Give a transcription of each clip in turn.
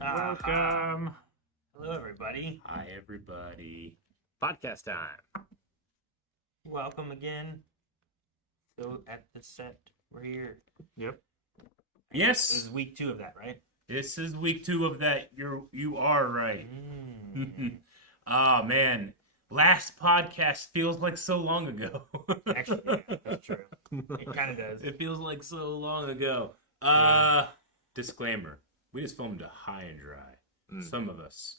Welcome. Hello, everybody. Hi, everybody. Podcast time. Welcome again. So at the set, we're here. Yep. This Yes. is week 2 of that, right? This is week 2 of that. You are right. Oh man, last podcast feels like so long ago. Actually, yeah, that's true. It kind of does. It feels like so long ago. Disclaimer: we just filmed a high and dry. Some of us.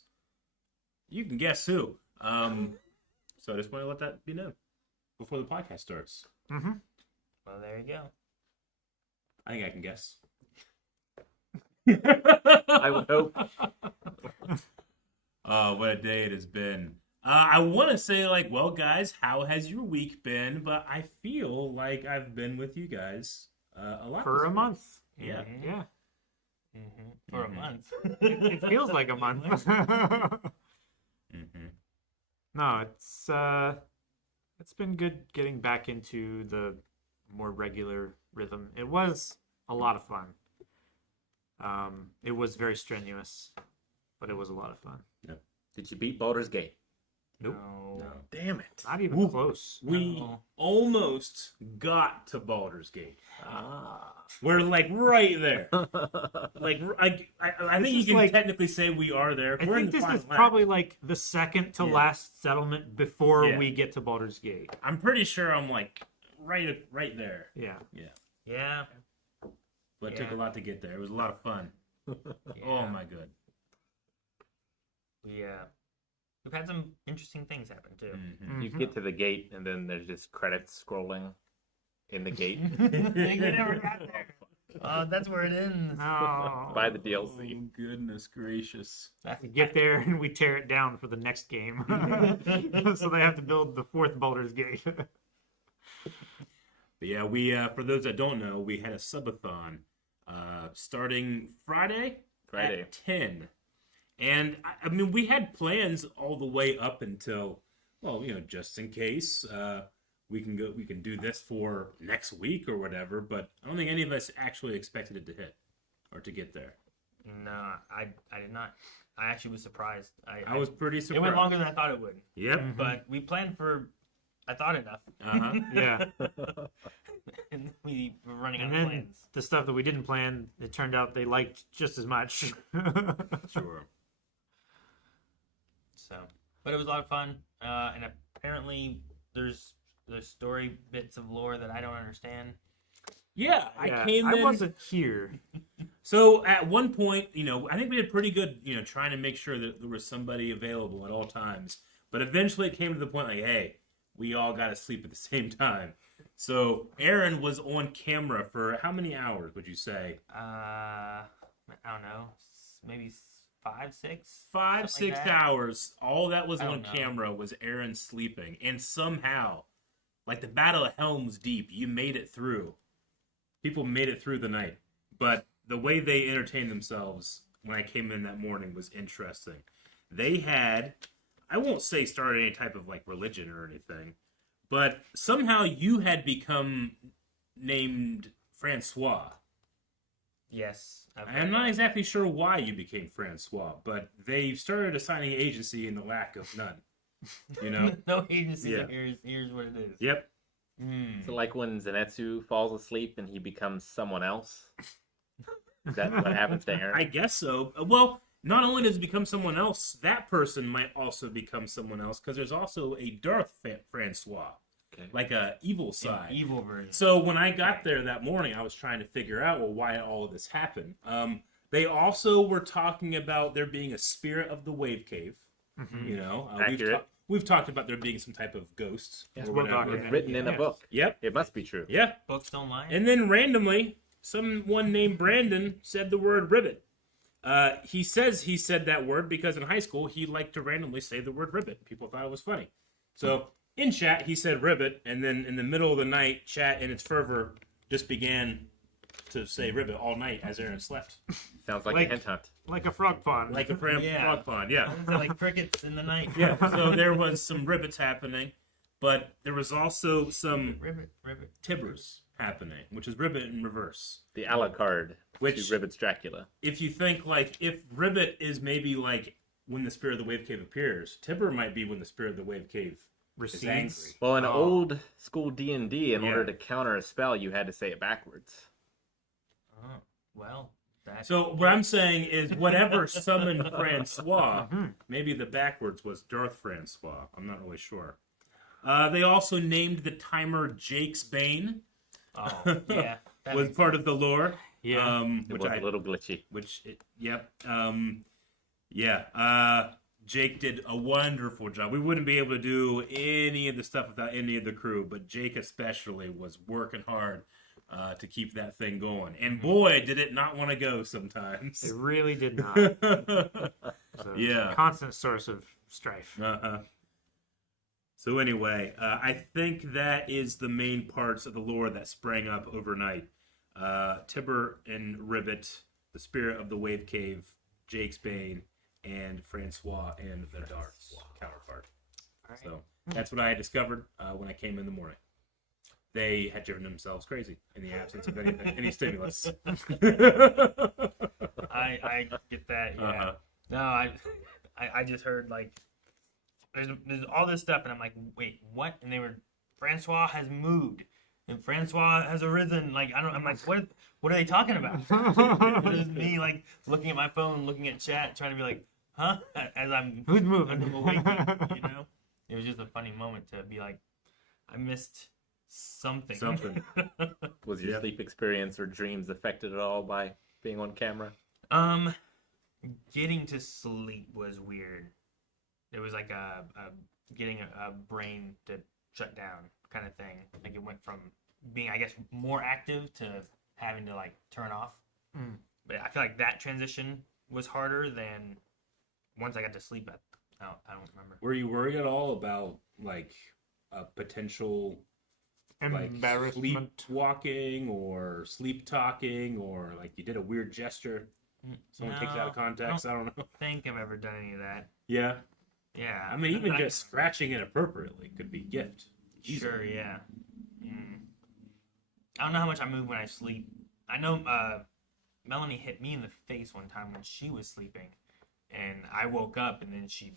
You can guess who. So I just want to let that be known before the podcast starts. Well, there you go. I think I can guess. I would hope. Oh, what a day it has been. I want to say, like, well, guys, how has your week been? But I feel like I've been with you guys a lot. For this a week. month. Yeah. Mhm. Yeah. For Mhm. a month. It feels like a month. Mm-hmm. No, it's been good getting back into the more regular rhythm. It was a lot of fun. It was very strenuous, but it was a lot of fun. Did you beat Baldur's Gate? Nope. No. Damn it. Not even Ooh. close. We No. almost got to Baldur's Gate. Ah. We're like right there. Like I This think you is can like- technically say we are there. I We're in think the this final is act. probably like the second to Yeah. last settlement before Yeah. we get to Baldur's Gate. I'm pretty sure I'm like right there. Yeah. Yeah. But it took a lot to get there. It was a lot of fun. Oh Yeah. my god. We've had some interesting things happen too. Mhm. You get to the gate, and then there's just credits scrolling in the gate. They never got there. That's where it ends. No. Buy the DLC. Oh, goodness gracious. That's We get there and we tear it down for the next game. So they have to build the fourth Baldur's Gate. But yeah, we for those that don't know, we had a subathon starting Friday at 10. And I mean, we had plans all the way up until, well, you know, just in case we can do this for next week or whatever. But I don't think any of us actually expected it to hit or to get there. No, I did not. I actually was surprised. I was pretty surprised. It went longer than I thought it would. Yep. But we planned for, I thought, enough. Uh-huh. Yeah. And we were running And out of then plans. the stuff that we didn't plan, it turned out they liked just as much. Sure. So, but it was a lot of fun. And apparently, there's story bits of lore that I don't understand. Yeah, Yeah, I came in. I wasn't here. So at one point, you know, I think we did pretty good, you know, trying to make sure that there was somebody available at all times. But eventually it came to the point like, hey, we all got to sleep at the same time. So Aaron was on camera for how many hours, would you say? I don't know, maybe 5, 6? 5, Something 6 like that. hours. All that was I on don't know. camera was Aaron sleeping. And somehow, like the Battle of Helm's Deep, you made it through. People made it through the night. But the way they entertained themselves when I came in that morning was interesting. They had, I won't say started any type of like religion or anything, but somehow you had become named Francois. Yes. I'm not exactly sure why you became Francois, but they started assigning agency in the lack of none. You know? No agency. Yeah. Here's what it is. Yep. So like when Zenitsu falls asleep and he becomes someone else? Is that what happens to Aaron? I guess so. Well, not only does it become someone else, that person might also become someone else, because there's also a Darth Francois, Okay. like a evil An side. evil version. So when I got there that morning, I was trying to figure out, well, why all of this happened. They also were talking about there being a spirit of the wave cave. Mhm. You know, Accurate. we've talked about there being some type of ghosts. Yeah. or Well whatever. documented. Written in a Yes. book. Yep. It must be true. Yeah. Books don't lie. And then randomly, someone named Brandon said the word ribbit. He says he said that word because in high school he liked to randomly say the word ribbit. People thought it was funny. So in chat he said ribbit, and then in the middle of the night, chat in its fervor just began to say ribbit all night as Aaron slept, Sounds like Like- a hint hunt. Like a frog pond. like a Yeah. frog pond. Yeah. They're like crickets in the night. Yeah. So there was some ribbits happening, but there was also some Ribbit. tibbers happening, which is ribbit in reverse. The Alucard Which- to Ribbit's Dracula. If you think like if ribbit is maybe like when the spirit of the wave cave appears, tibber might be when the spirit of the wave cave is angry. Recedes. Well, in Oh. old school D&D, in Yeah. order to counter a spell, you had to say it backwards. Oh, well. That, So what I'm saying is whatever summoned Francois, Mhm. maybe the backwards was Darth Francois. I'm not really sure. They also named the timer Jake's Bane. Oh, yeah. That Was makes part of the lore. Yeah. It Which was I a little glitchy. Which, yeah. Yeah. Jake did a wonderful job. We wouldn't be able to do any of the stuff without any of the crew, but Jake especially was working hard to keep that thing going. And boy, did it not want to go sometimes. It really did not. So Yeah. a constant source of strife. So anyway, I think that is the main parts of the lore that sprang up overnight. Tibber and Ribbit, the spirit of the Wave Cave, Jake's Bane, and Francois and the Dark counterpart. All right. So that's what I had discovered when I came in the morning. They had driven themselves crazy in the absence of any stimulus. I get that. Yeah. Uh-huh. No, I just heard like there's all this stuff, and I'm like, wait, what? And they were Francois has moved, and Francois has arisen. Like I'm like, what are they talking about? It was me like looking at my phone, looking at chat, trying to be like, huh? As I'm Who's moving? awaking, you know. It was just a funny moment to be like, I missed something. Was your sleep experience or dreams affected at all by being on camera? Getting to sleep was weird. It was like getting a brain to shut down kind of thing. Like it went from being, I guess, more active to having to like turn off. But I feel like that transition was harder than once I got to sleep. I don't remember. Were you worried at all about like a potential like Embarrassment. sleepwalking or sleep talking, or like you did a weird gesture? Someone takes it out of context. I don't know. Think I've ever done any of that. Yeah. Yeah. I mean, even just scratching it appropriately could be gift. Sure, yeah. I don't know how much I move when I sleep. I know Melanie hit me in the face one time when she was sleeping, and I woke up, and then she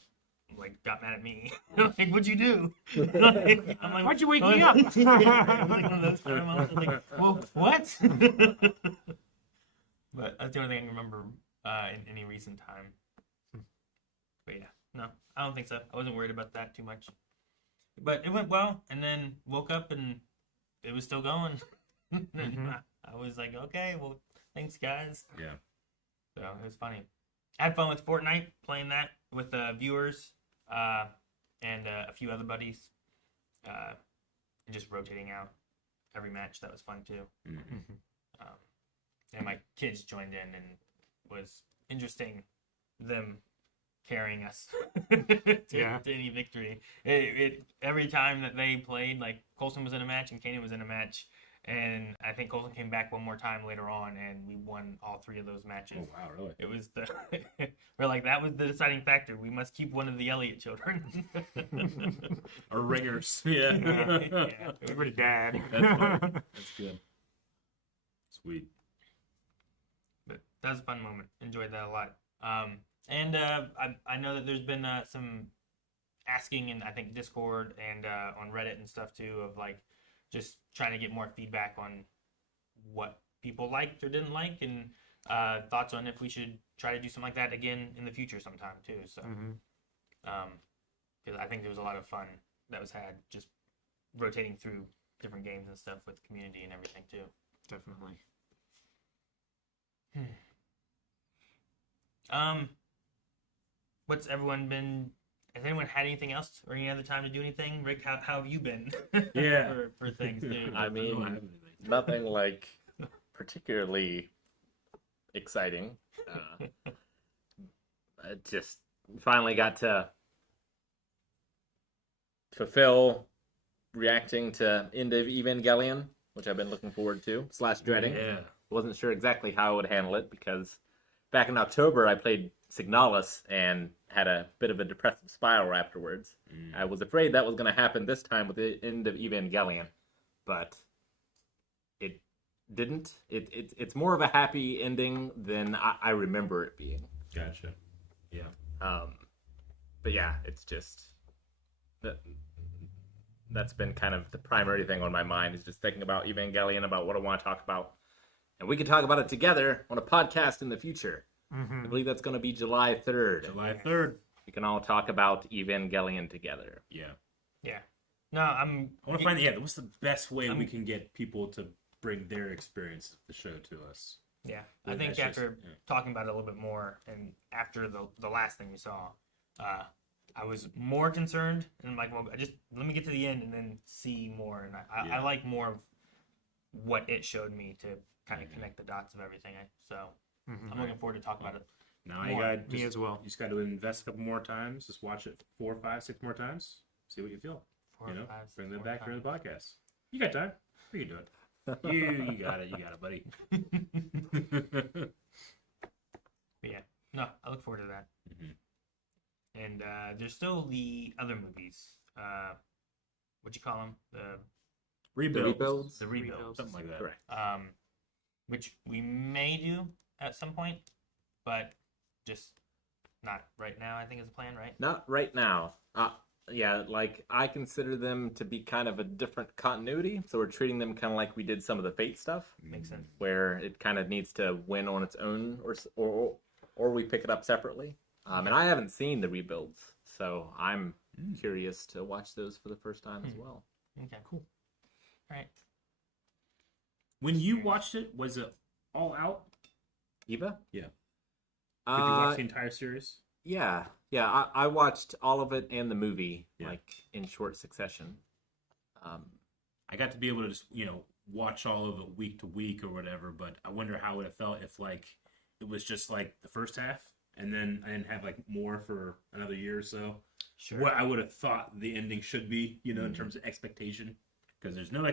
like got mad at me. Like, what'd you do? Like, I'm like, Why'd you wake me up? Yeah, it was like one of those kind of moments. I was like, well, what? But that's the only thing I can remember in any recent time. But yeah, no, I don't think so. I wasn't worried about that too much. But it went well, and then woke up and it was still going. I was like, okay, well, thanks, guys. Yeah. So it was funny. I had fun with Fortnite, playing that with viewers and a few other buddies, and just rotating out every match. That was fun too. And my kids joined in, and was interesting them carrying us to any victory. Every time that they played, like Colson was in a match and Kanan was in a match, and I think Colson came back one more time later on, and we won all three of those matches. Oh wow, really? It was we're like, that was the deciding factor. We must keep one of the Elliott children. Or ringers. Yeah. Yeah. Everybody dad. That's funny. That's good. Sweet. But that was a fun moment. Enjoyed that a lot. And I know that there's been some asking in, I think, Discord and on Reddit and stuff too, of like just trying to get more feedback on what people liked or didn't like, and thoughts on if we should try to do something like that again in the future sometime too. So, because I think there was a lot of fun that was had just rotating through different games and stuff with community and everything too. Definitely. What's everyone been? Has anyone had anything else or any other time to do anything? Rick, how have you been? Yeah. for things too. I mean, nothing like particularly exciting. I just finally got to fulfill reacting to End of Evangelion, which I've been looking forward to / dreading. Yeah. Wasn't sure exactly how I would handle it because back in October I played Signalis and had a bit of a depressive spiral afterwards. I was afraid that was going to happen this time with the End of Evangelion, but it didn't. It's more of a happy ending than I remember it being. Gotcha. Yeah. But yeah, it's just that's been kind of the primary thing on my mind, is just thinking about Evangelion, about what I want to talk about. And we can talk about it together on a podcast in the future. I believe that's going to be July 3rd. July 3rd. We can all talk about Evangelion together. Yeah. Yeah. No, I want to find, what's the best way we can get people to bring their experience of the show to us? Yeah, I think after talking about it a little bit more, and after the last thing we saw, I was more concerned, and I'm like, well, just let me get to the end and then see more. And I like more of what it showed me to kind of connect the dots of everything. So I'm looking forward to talking about it. Now More. you got Me as well. You just got to invest a couple more times. Just watch it 4, 5, 6 more times. See what you feel. 4 You know, or 5, bring 6 that more back during the times. podcast. You got time. You can do it. You got it. You got it, buddy. But yeah, no, I look forward to that. Mhm. And there's still the other movies. What you call them? Rebuilds. The rebuilds. Something like that. Correct. Which we may do at some point, but just not right now. I think is the plan, right? Not right now. Yeah, like I consider them to be kind of a different continuity, so we're treating them kind of like we did some of the Fate stuff, Makes sense. where it kind of needs to win on its own, or we pick it up separately. And I haven't seen the rebuilds, so I'm curious to watch those for the first time as well. Okay, cool. All right. When you watched it, was it all out? Eva? Yeah. Did you watch the Uh, entire series? yeah. I watched all of it and the movie Yeah. like in short succession. I got to be able to just, watch all of it week to week or whatever, but I wonder how it would have felt if, like, it was just, like, the first half, and then I didn't have, like, more for another year or so. Sure. What I would have thought the ending should be, in terms of expectation. Because there's no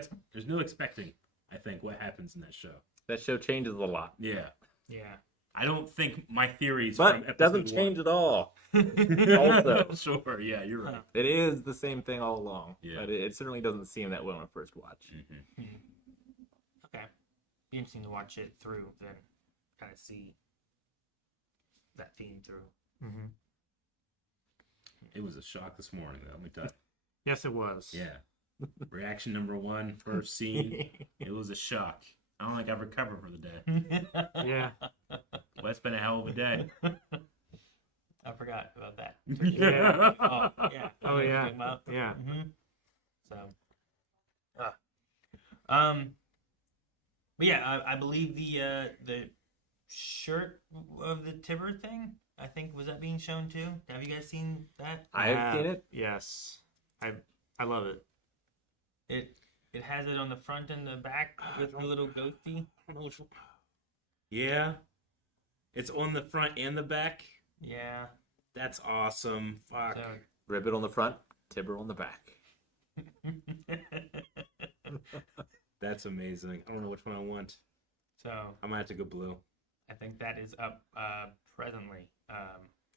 expecting, I think, what happens in that show. That show changes a lot, Yeah. Yeah. I don't think my theories but from it episode doesn't change at all. Also. Also. Sure, yeah, you're right. It is the same thing all along, Yeah. but it certainly doesn't seem that way on a first watch. Mm-hmm. Okay. Be interesting to watch it through, then kind of see that theme through. Mm-hmm. It was a shock this morning, though, let me tell you. Yes, it was. Yeah. Reaction number 1, first scene. It was a shock. I don't think I've recovered for the day. Yeah. Well, it's been a hell of a day. I forgot about that. Yeah. Oh, yeah. Oh, yeah. Yeah. Mm-hmm. So, but yeah, I believe the shirt of the Tibber thing. I think was that being shown too. Have you guys seen that? I have seen it. Yes. I love it. It has it on the front and the back with the little ghosty. I don't know which one. Yeah. It's on the front and the back. Yeah. That's awesome. Fuck. So, Ribbit on the front, Tibber on the back. That's amazing. I don't know which one I want. so I might have to go blue. I think that is up presently.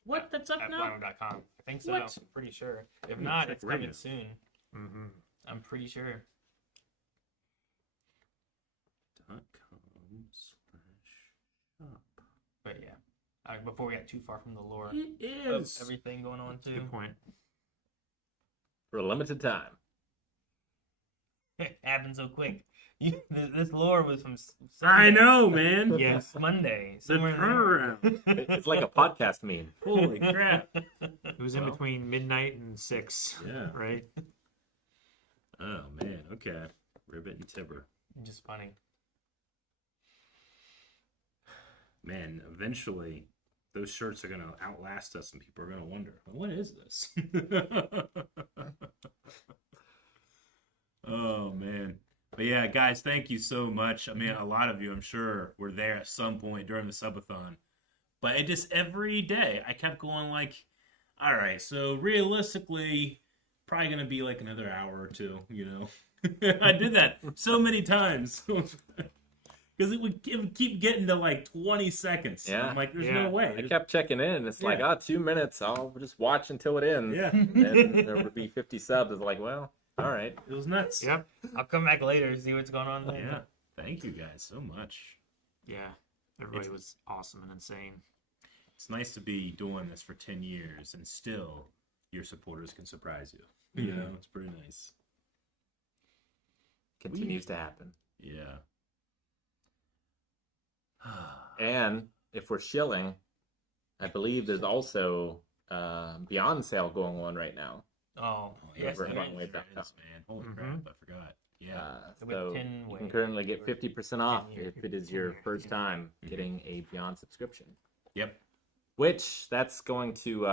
What? That's up at now? Vinyl.com. I think so. What? I'm pretty sure. If I'm gonna not, check it's right coming now. soon. Mm-hmm. I'm pretty sure. .com/shop. But yeah. Before we got too far from the lore It of is. everything going on too. Good point. For a limited time. It happened so quick. This lore was from I Sunday, know, man. Yes. Monday. The Somewhere turnaround. It's like a podcast meme. Holy crap. It was in Well. between midnight and 6. Yeah. Right? Oh, man. Okay. Ribbit and Tibber. Just funny. Man, eventually, those shirts are going to outlast us, and people are going to wonder, what is this? Oh, man. But yeah, guys, thank you so much. I mean, a lot of you, I'm sure, were there at some point during the subathon. But it just, every day, I kept going like, all right, so realistically, probably going to be like another hour or two, I did that so many times. Because it would keep getting to like 20 seconds. Yeah. I'm like, there's Yeah. no way. I kept checking in, and it's like, Yeah. 2 minutes. I'll just watch until it ends. Yeah. Then there would be 50 subs. It's like, well, all right. It was nuts. Yep. I'll come back later and see what's going on there. Yeah. Thank you guys so much. Yeah. Everybody was awesome and insane. It's nice to be doing this for 10 years and still your supporters can surprise you. It's pretty nice. Continues to happen. Yeah. And if we're shilling, I believe there's also Beyond sale going on right now. Oh, yes, Over there at is. Runway. There is, man. Holy Mhm. crap, I forgot. Yeah. With So 10 you can way. currently get 50% off 10 year. if it is your 10 year, first yeah. time Mhm. getting a Beyond subscription. Yep. Which that's going to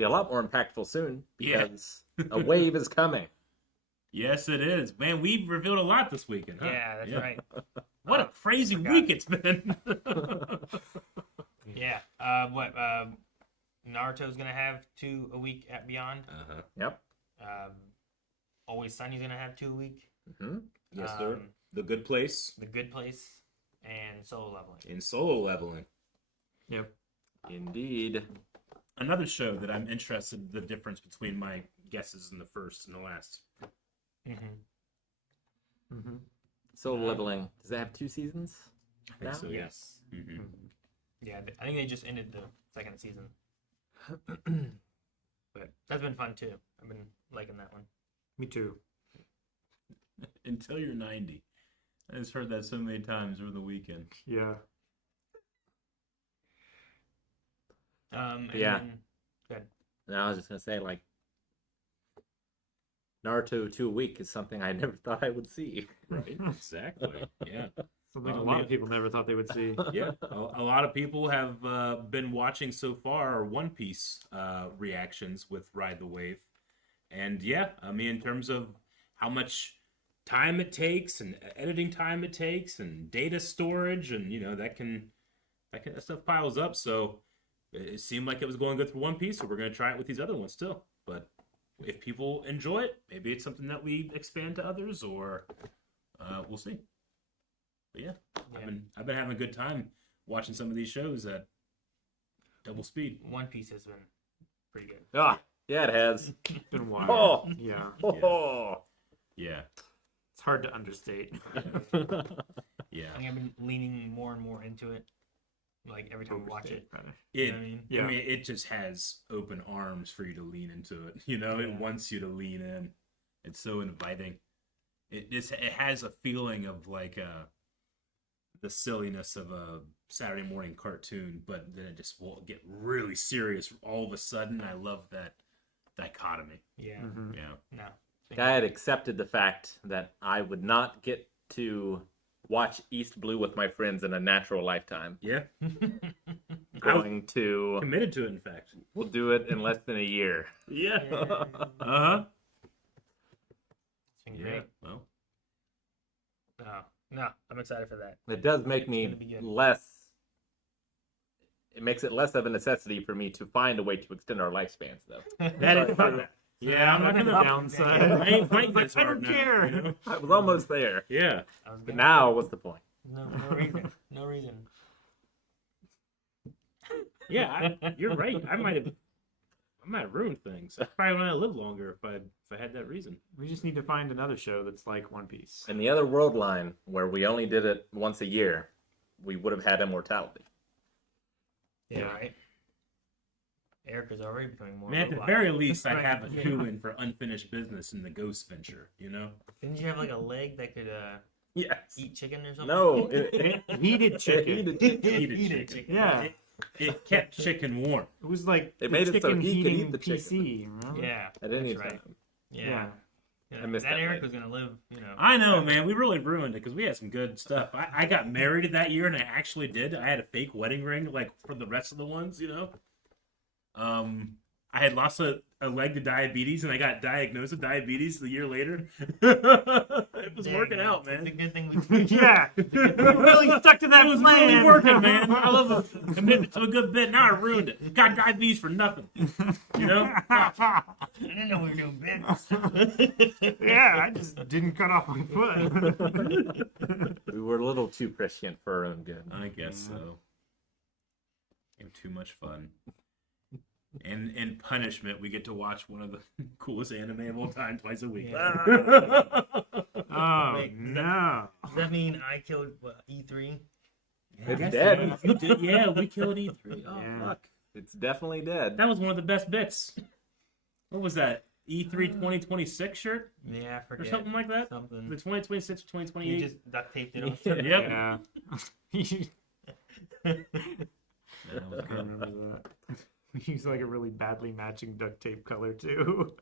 be a lot more impactful soon Yeah. because a wave is coming. Yes, it is. Man, we revealed a lot this weekend, huh? Yeah, that's right. What a crazy forgot. week it's been. Yeah. Naruto's gonna have 2 a week at Beyond. Uh-huh. Yep. Always Sunny's gonna have 2 a week. Mm-hmm. Yes, sir. The Good Place The Good Place and Solo Leveling. in Solo Leveling. Yep. Indeed. Another show that I'm interested in the difference between my guesses in the first and the last. Mm-hmm. Mm-hmm. Solo Leveling. Does that have 2 seasons? I think Now? so, yes. Mm-hmm. Yeah, I think they just ended the 2nd season. But that's been fun too. I've been liking that one. Me too. Until you're 90. I just heard that so many times over the weekend. Yeah. And Yeah. then, good. No, I was just gonna say, like, Naruto 2 a week is something I never thought I would see. Right, exactly. Yeah. Something Well, a lot yeah. of people never thought they would see. Yeah, a lot of people have been watching so far One Piece reactions with Ride the Wave. And yeah, I mean, in terms of how much time it takes and editing time it takes and data storage and, you know, that stuff piles up. So it seemed like it was going good for One Piece, so we're going to try it with these other ones still. But if people enjoy it, maybe it's something that we expand to others, or we'll see. But yeah, I've been having a good time watching some of these shows at double speed. One Piece has been pretty good. Ah, yeah, it has. It's been a while. Oh, Yeah. oh. Yeah, It's hard to understate. yeah. I think I've been leaning more and more into it. Like every time I watch it. Rather. It, You know what I mean? Yeah. I mean, it just has open arms for you to lean into it. You know, Yeah. it wants you to lean in. It's so inviting. It has a feeling of like the silliness of a Saturday morning cartoon, but then it just will get really serious all of a sudden. I love that dichotomy. Yeah. Mhm. Yeah. No. I had accepted the fact that I would not get to watch East Blue with my friends in a natural lifetime. Yeah. Going to, Committed to it, in fact. we'll do it in less than a year. Yeah. Yeah. Uh-huh. It's been Yeah. great. Well, No, I'm excited for that. It does make gonna be me good. less. It makes it less of a necessity for me to find a way to extend our lifespans, though. that is fun. Yeah, I'm not That's the gonna downside. I ain't fighting Like, this I hard don't now, care. you know? I was almost there, Yeah. I was but gonna- now what's the point? No reason. No reason. Yeah, you're right. I might have ruined things. I probably would have lived longer if I had that reason. We just need to find another show that's like One Piece. In the other world line, where we only did it once a year, we would have had immortality. Yeah, Yeah. right. Erica's already becoming more. Man, at the robot. very least, I'd Right. have a shoe in for unfinished business in the ghost venture. You know? Didn't you have like a leg that could Yes. eat chicken or something? No. Heated chicken. Heated Heated chicken. Yeah. It kept chicken warm. It was like They the made it so chicken he could eat heating the chicken. PC. Remember? Yeah. At any that's time. right. Yeah. Yeah. Yeah. I missed that that Eric leg. was gonna live. You know. I know, man. We really ruined it because we had some good stuff. I got married that year, and I actually did. I had a fake wedding ring, like for the rest of the ones, you know. I had lost a leg to diabetes, and I got diagnosed with diabetes a year later. It was Dang, working out, It's a man. good thing we. Yeah. You really stuck to that It was plan. really working, man. I love a commitment to a good bit. Now I ruined it. Got diabetes for nothing. You know? I didn't know we were doing bits. Yeah, I just didn't cut off my foot. We were a little too prescient for our own good. I guess so. And too much fun. And in punishment, we get to watch one of the coolest anime of all time twice a week. Yeah. Oh, Wait, no. Does that mean I killed E3? It's Yes, dead. You did, yeah, we killed E3. Oh, Yeah. fuck. It's definitely dead. That was one of the best bits. What was that? E3 2026 shirt? Yeah, I Or forget. something like that? Something. The 2026 or You 2028? just duct taped it on. Yep. Yeah. That was I good. remember that. We used like a really badly matching duct tape color too.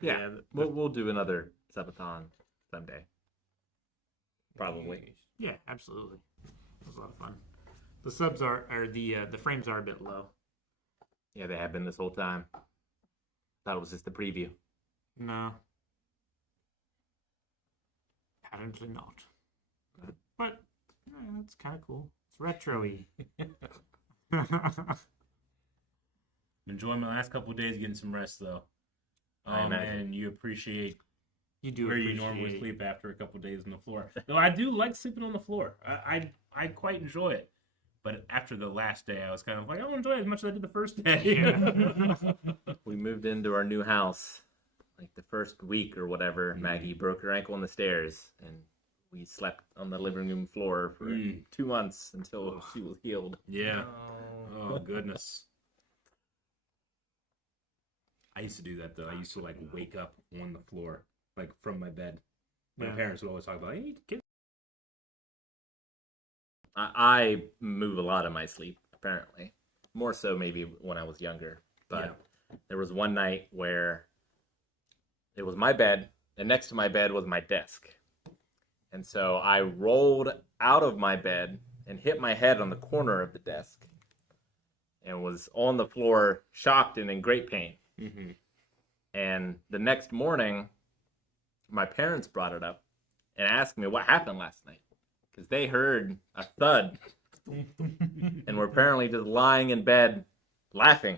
Yeah, we'll do another Subathon someday. Probably. Yeah, absolutely. It was a lot of fun. The subs are the frames are a bit low. Yeah, they have been this whole time. Thought it was just the preview. No. Apparently not. But that's kind of cool. It's retro-y. Enjoying my last couple of days getting some rest though. I imagine. And you appreciate You do where you appreciate normally sleep after a couple of days on the floor. Though I do like sleeping on the floor. I quite enjoy it. But after the last day, I was kind of like, I don't enjoy it as much as I did the first day. Yeah. We moved into our new house. Like the first week or whatever, Maggie broke her ankle on the stairs. And we slept on the living room floor for 2 months until she was healed. Yeah. Oh. Oh, goodness. I used to do that, though. I used to, like, wake up on the floor, like, from my bed. My Yeah. parents would always talk about, hey, get I move a lot in my sleep, apparently. More so maybe when I was younger. But there was one night where it was my bed, and next to my bed was my desk. And so I rolled out of my bed and hit my head on the corner of the desk and was on the floor, shocked and in great pain. Mm-hmm. And the next morning, my parents brought it up and asked me what happened last night. Because they heard a thud and were apparently just lying in bed laughing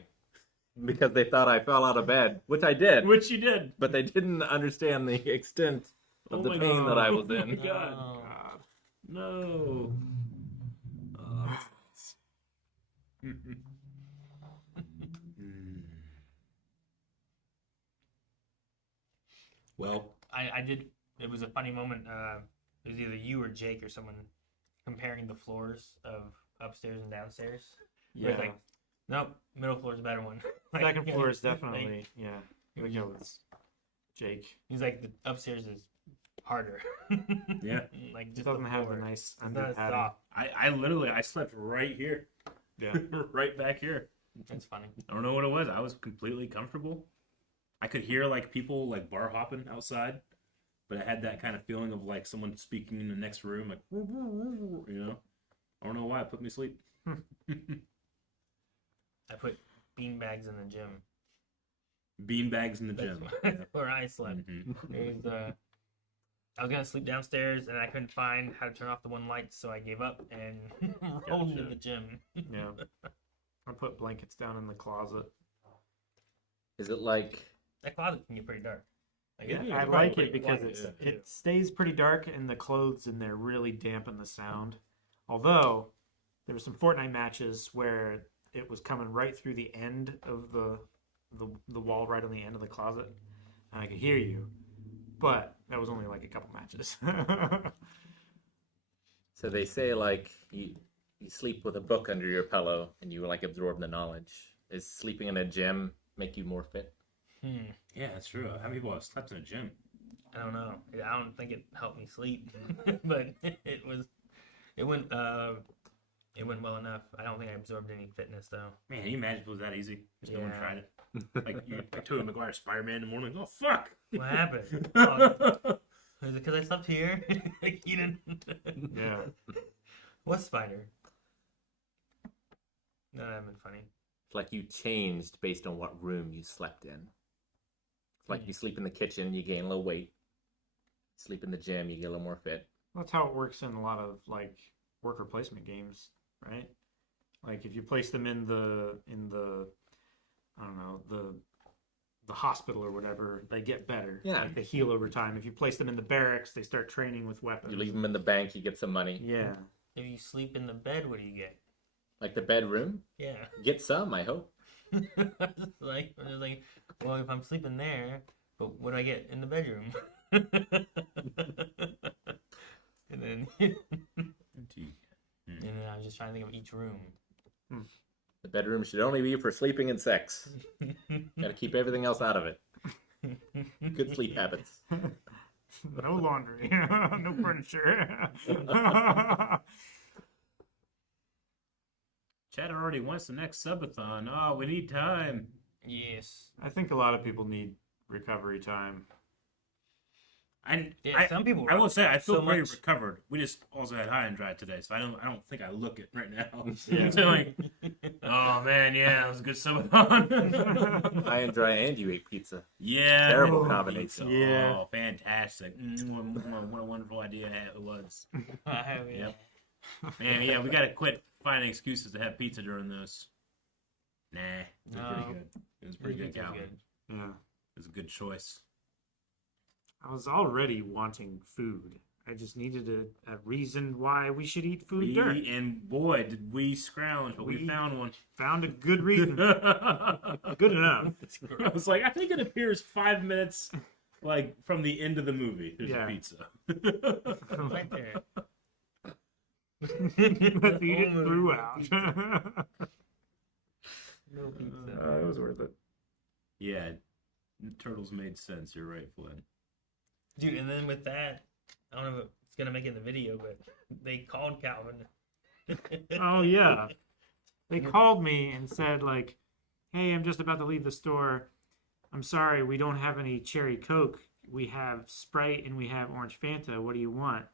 because they thought I fell out of bed, which I did. Which you did. But they didn't understand the extent of the pain that I was Oh, in. God. Oh. God. No. Oh, well, I did. It was a funny moment. It was either you or Jake or someone comparing the floors of upstairs and downstairs. Where it's Yeah. like, nope, middle floor is a better one. Like, Second floor is like, definitely, yeah. Here we go with Jake. he's like, the upstairs is harder. Yeah. Like It just doesn't the have the floor. nice It's under not as padding. soft. I literally, I slept right here. Yeah. Right back here. It's funny. I don't know what it was. I was completely comfortable. I could hear like people like bar hopping outside, but I had that kind of feeling of like someone speaking in the next room, like you know. I don't know why it put me to sleep. I put bean bags in the gym. Bean bags in the gym. That's where I slept. Mhm. It was, I was gonna sleep downstairs and I couldn't find how to turn off the one light, so I gave up and rolled into the gym. Yeah. I put blankets down in the closet. Is it like That closet can get pretty dark. Like, Yeah, it's I probably like it pretty because quiet. it stays pretty dark and the clothes in there really dampen the sound. Although there were some Fortnite matches where it was coming right through the end of the wall, right on the end of the closet, and I could hear you. But that was only like a couple matches. so they say like you sleep with a book under your pillow and you like absorb the knowledge. Is sleeping in a gym make you more fit? Yeah, that's true. How many people have slept in a gym? I don't know. I don't think it helped me sleep, but it went well enough. I don't think I absorbed any fitness though. Man, can you imagine if it was that easy? Just no one Yeah. tried it. Like you, like Tobey Maguire Spider-Man in the morning. Oh fuck! What happened? Oh, is it because I slept here? Like, you didn't. Yeah. What spider? No, that'd been funny. It's like you changed based on what room you slept in. It's like you sleep in the kitchen, you gain a little weight. Sleep in the gym, you get a little more fit. That's how it works in a lot of like worker placement games, right? Like if you place them in the I don't know, the hospital or whatever, they get better. Yeah. Like they heal over time. If you place them in the barracks, they start training with weapons. You leave them in the bank, you get some money. Yeah. If you sleep in the bed, what do you get? Like the bedroom, Yeah. get some, I hope. I'm just like, well, if I'm sleeping there, but what do I get in the bedroom? And then, and then I was just trying to think of each room. The bedroom should only be for sleeping and sex. Gotta keep everything else out of it. Good sleep habits. No laundry. No furniture. Chad already wants the next subathon. Oh, we need time. Yes. I think a lot of people need recovery time. And Yeah, some people. I will say I feel so very much. recovered. We just also had high and dry today, so I don't think I look it right now. Yeah. So like, oh man, yeah, it was a good Subathon. High and dry, and you ate pizza. Yeah, Terrible pizza. combination. Yeah. Oh, fantastic! What a wonderful idea it was. Yep. Man, yeah, we gotta quit finding excuses to have pizza during this. Nah, it was pretty good. It was pretty good, Calvin. Yeah. It was a good choice. I was already wanting food. I just needed a reason why we should eat food during. And boy, did we scrounge, but we We- found one. Found a good reason. I Good enough. was like, I think it appears 5 minutes, like from the end of the movie. There's Yeah. a pizza. Right there. Let's eat it throughout. No pizza. It was worth it. Yeah, turtles made sense. You're right, Flynn. Dude, and then with that, I don't know if it's gonna make it in the video, but they called Calvin. Oh yeah. They called me and said like, "Hey, I'm just about to leave the store. I'm sorry, we don't have any cherry Coke. We have Sprite and we have orange Fanta. What do you want?"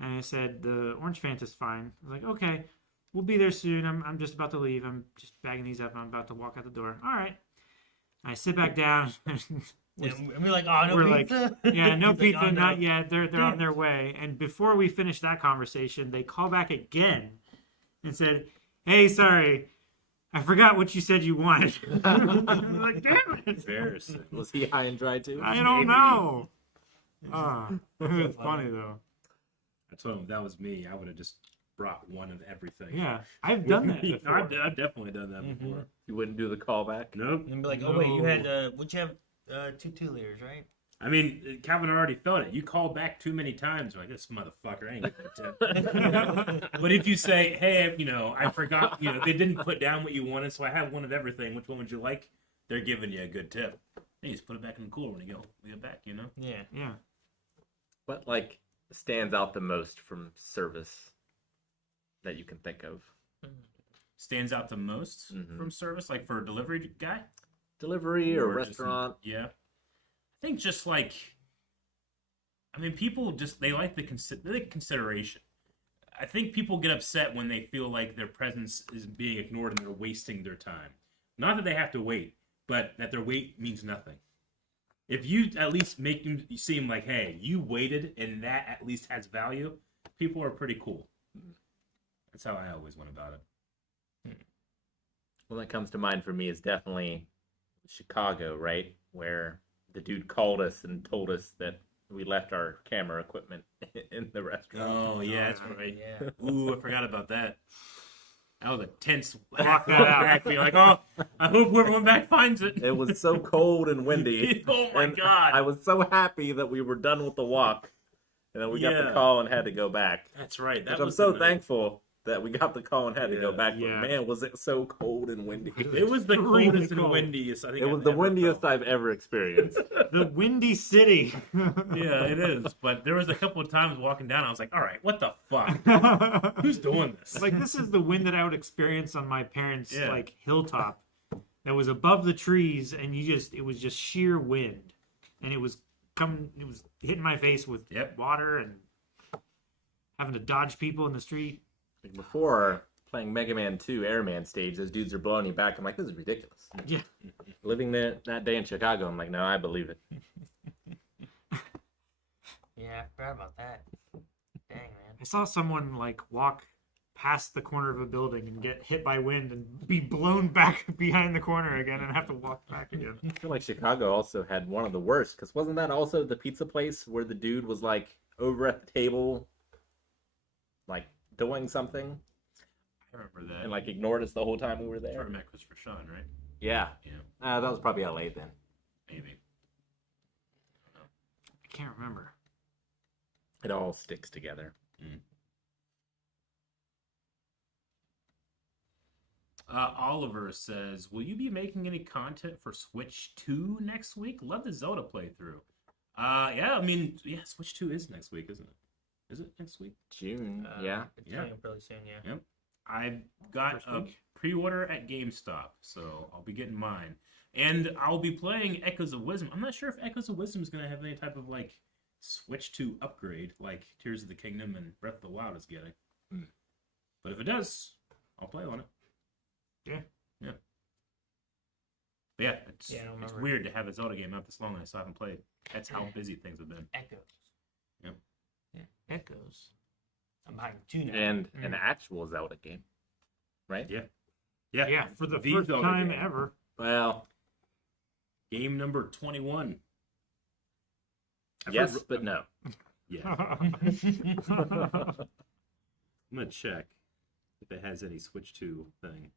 And I said, "The orange Fanta's fine." I was like, "Okay, we'll be there soon. I'm just about to leave. I'm just bagging these up. I'm about to walk out the door." All right. I sit back down. And we're like, oh, no We're like, pizza? Yeah, no He's like, pizza, "Oh, no." not yet. They're on their way. And before we finish that conversation, they call back again and said, "Hey, sorry, I forgot what you said you wanted." I'm like, damn it! Embarrassing. Was he high and dry too? I don't know. It was so funny though. I told him if that was me, I would have just brought one of everything. Yeah, I've done that No, before. I've definitely done that Mhm. before. You wouldn't do the callback? Nope. And be like, oh, wait, you had, No. what'd you have? 2 liters, right? I mean, Calvin already felt it. You called back too many times. You're like, this motherfucker ain't getting a tip. But if you say, hey, I forgot, they didn't put down what you wanted, so I have one of everything. Which one would you like? They're giving you a good tip. Hey, just put it back in the cooler when you get back, Yeah. Yeah. What like stands out the most from service that you can think of? Stands out the most Mhm. from service, like for a delivery guy? Delivery or just- restaurant? Yeah. I think just like, people just, they like the consideration. I think people get upset when they feel like their presence is being ignored and they're wasting their time. Not that they have to wait, but that their wait means nothing. If you at least make them seem like, hey, you waited and that at least has value, people are pretty cool. That's how I always went about it. One that comes to mind for me is definitely Chicago, right? Where the dude called us and told us that we left our camera equipment in the restaurant. Oh, yeah, that's right. Yeah. Ooh, I forgot about that. That was a tense Block that out. back. Be like, oh, I hope whoever back finds it. It was so cold and windy. Oh my and God. I was so happy that we were done with the walk. And then we got the Yeah. call and had to go back. That's right. That Which I'm was so the- thankful that we got the call and had to go Yeah. back. But Yeah. man, was it so cold and windy. It was the Extremely coldest and cold. windiest. I think It was I've the ever windiest felt. I've ever experienced. The Windy City. Yeah, it is. But there was a couple of times walking down, I was like, all right, what the fuck? Who's doing this? Like, this is the wind that I would experience on my parents' Yeah. like hilltop that was above the trees, and it was just sheer wind, and it was hitting my face with Yep. water and having to dodge people in the street. Like before playing Mega Man 2 Airman stage, those dudes are blowing you back. I'm like, this is ridiculous. Yeah. Living there that day in Chicago, I'm like, no, I believe it. Yeah, I forgot about that. Dang, man. I saw someone like walk past the corner of a building and get hit by wind and be blown back behind the corner again and have to walk back again. I feel like Chicago also had one of the worst, because wasn't that also the pizza place where the dude was like over at the table, like doing something, I remember that. and like ignored us the whole time we were there? Sorry, met Christopher Sean, right? Yeah. Yeah, That was probably LA then. maybe. I can't remember. It all sticks together. Oliver says, will you be making any content for Switch 2 next week? Love the Zelda playthrough. Yeah, Switch 2 is next week, isn't it? Is it next week? June. Yeah. It's Yeah. coming up really soon, yeah. Yep. I got First a week? pre-order at GameStop, so I'll be getting mine. And I'll be playing Echoes of Wisdom. I'm not sure if Echoes of Wisdom is going to have any type of, like, Switch 2 upgrade like Tears of the Kingdom and Breath of the Wild is getting. But if it does, I'll play on it. Yeah. Yeah. But yeah, it's Yeah, I don't it's remember. weird to have a Zelda game out this long and I still haven't played. That's how busy things have been. Echoes. Echoes. I'm behind 2 now. And an actual Zelda game, right? Yeah. Yeah. Yeah, for the The first Zelda time game. ever. Well, Game number 21. I've yes, heard- but no. Yeah. I'm gonna check if it has any Switch 2 thing.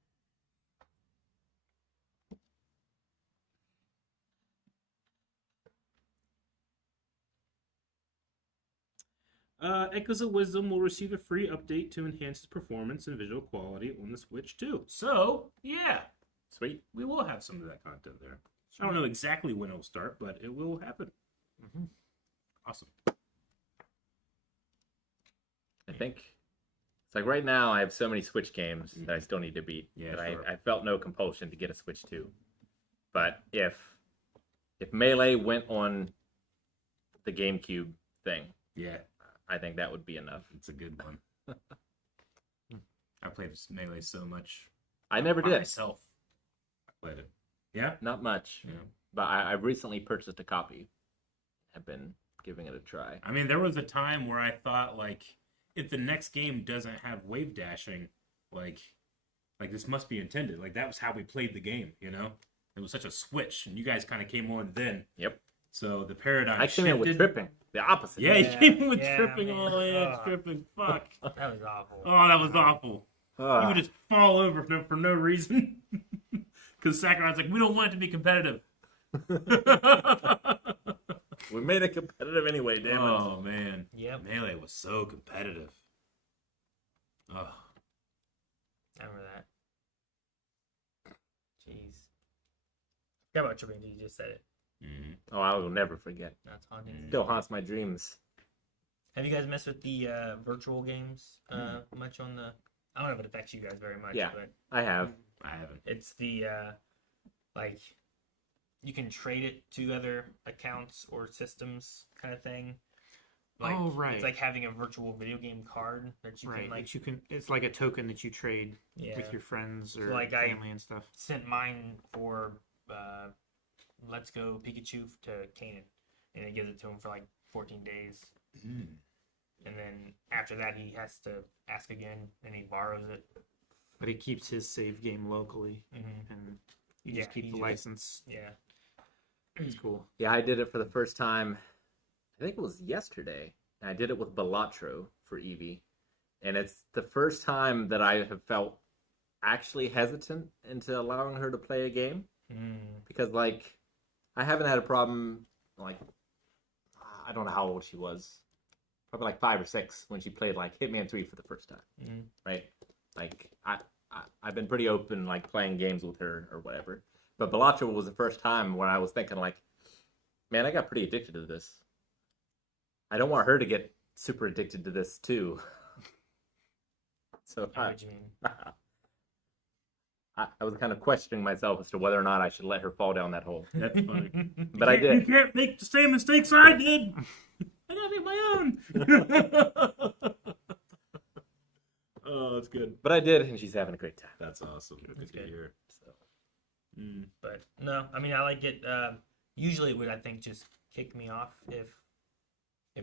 Echoes of Wisdom will receive a free update to enhance its performance and visual quality on the Switch 2. So, yeah, Sweet. we will have some of that content there. I don't know exactly when it'll start, but it will happen. Mhm. Awesome. I think it's like right now I have so many Switch games that I still need to beat. Yeah, that sure. I felt no compulsion to get a Switch 2. But if Melee went on the GameCube thing, Yeah, I think that would be enough. it's a good one. I played Melee so much. I never By did. myself. I played it. Yeah? Not much. Yeah. But I recently purchased a copy. I've been giving it a try. I mean, there was a time where I thought, like, if the next game doesn't have wave dashing, like this must be intended. Like, that was how we played the game, you know? It was such a switch, and you guys kind of came on then. Yep. So the paradigm I came in with shifted. tripping. The opposite. Yeah, you Yeah, came in with yeah, tripping. man. Oh, yeah, Oh. tripping. Fuck. That was awful. Oh, that was awful. You Ah. would just fall over for no reason. Because Sakurai's like, we don't want it to be competitive. We made it competitive anyway, damn it. Oh, man. Yep. Melee was so competitive. Oh. I remember that. Jeez. Forgot about tripping. You just said it. Mm-hmm. Oh, I will never forget. That's haunting. Still haunts my dreams. Have you guys messed with the virtual games much on the? I don't know if it affects you guys very much, Yeah. but I have. I haven't. it's the like you can trade it to other accounts or systems kind of thing. Like, Oh, right. It's like having a virtual video game card that you Right. can like. That you can. It's like a token that you trade Yeah. with your friends or like family and stuff. Sent mine for Let's Go Pikachu to Kanan, and it gives it to him for like 14 days. Mm. And then after that, he has to ask again, and he borrows it. But he keeps his save game locally, Mm-hmm. and you Yeah, just keep he the just- license. Yeah. It's cool. Yeah, I did it for the first time. I think it was yesterday. I did it with Balatro for Eevee. And it's the first time that I have felt actually hesitant into allowing her to play a game. Mm. Because, like, I haven't had a problem, like, I don't know how old she was. Probably like 5 or 6 when she played, like, Hitman 3 for the first time. Mm. Right? Like, I've been pretty open, like, playing games with her or whatever. But Balatro was the first time when I was thinking, like, man, I got pretty addicted to this. I don't want her to get super addicted to this, too. So I know what you mean. I was kind of questioning myself as to whether or not I should let her fall down that hole. That's funny. But I You did. can't make the same mistakes I did. I gotta make my own. Oh, that's good. But I did, and she's having a great time. That's awesome. Good to good. hear. So. Mm. But no, I mean, I like it. Usually, it would I think just kick me off if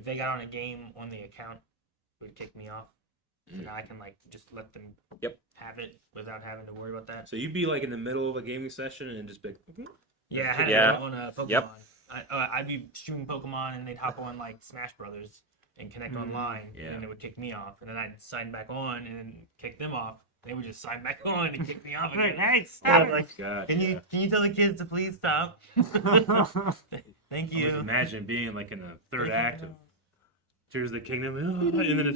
they got on a game on the account, it would kick me off. And I can like just let them have it without having to worry about that. So you'd be like in the middle of a gaming session and just be like, Yeah, I had Yeah. it on Pokemon. Yep. I'd be streaming Pokemon, and they'd hop on like Smash Brothers and connect online, yeah. and then it would kick me off, and then I'd sign back on, and then kick them off. They would just sign back on and kick me off again. Hey, I stop! was like, God, can you tell the kids to please stop? Thank Just you. imagine being like in the third act of Tears of the Kingdom, and then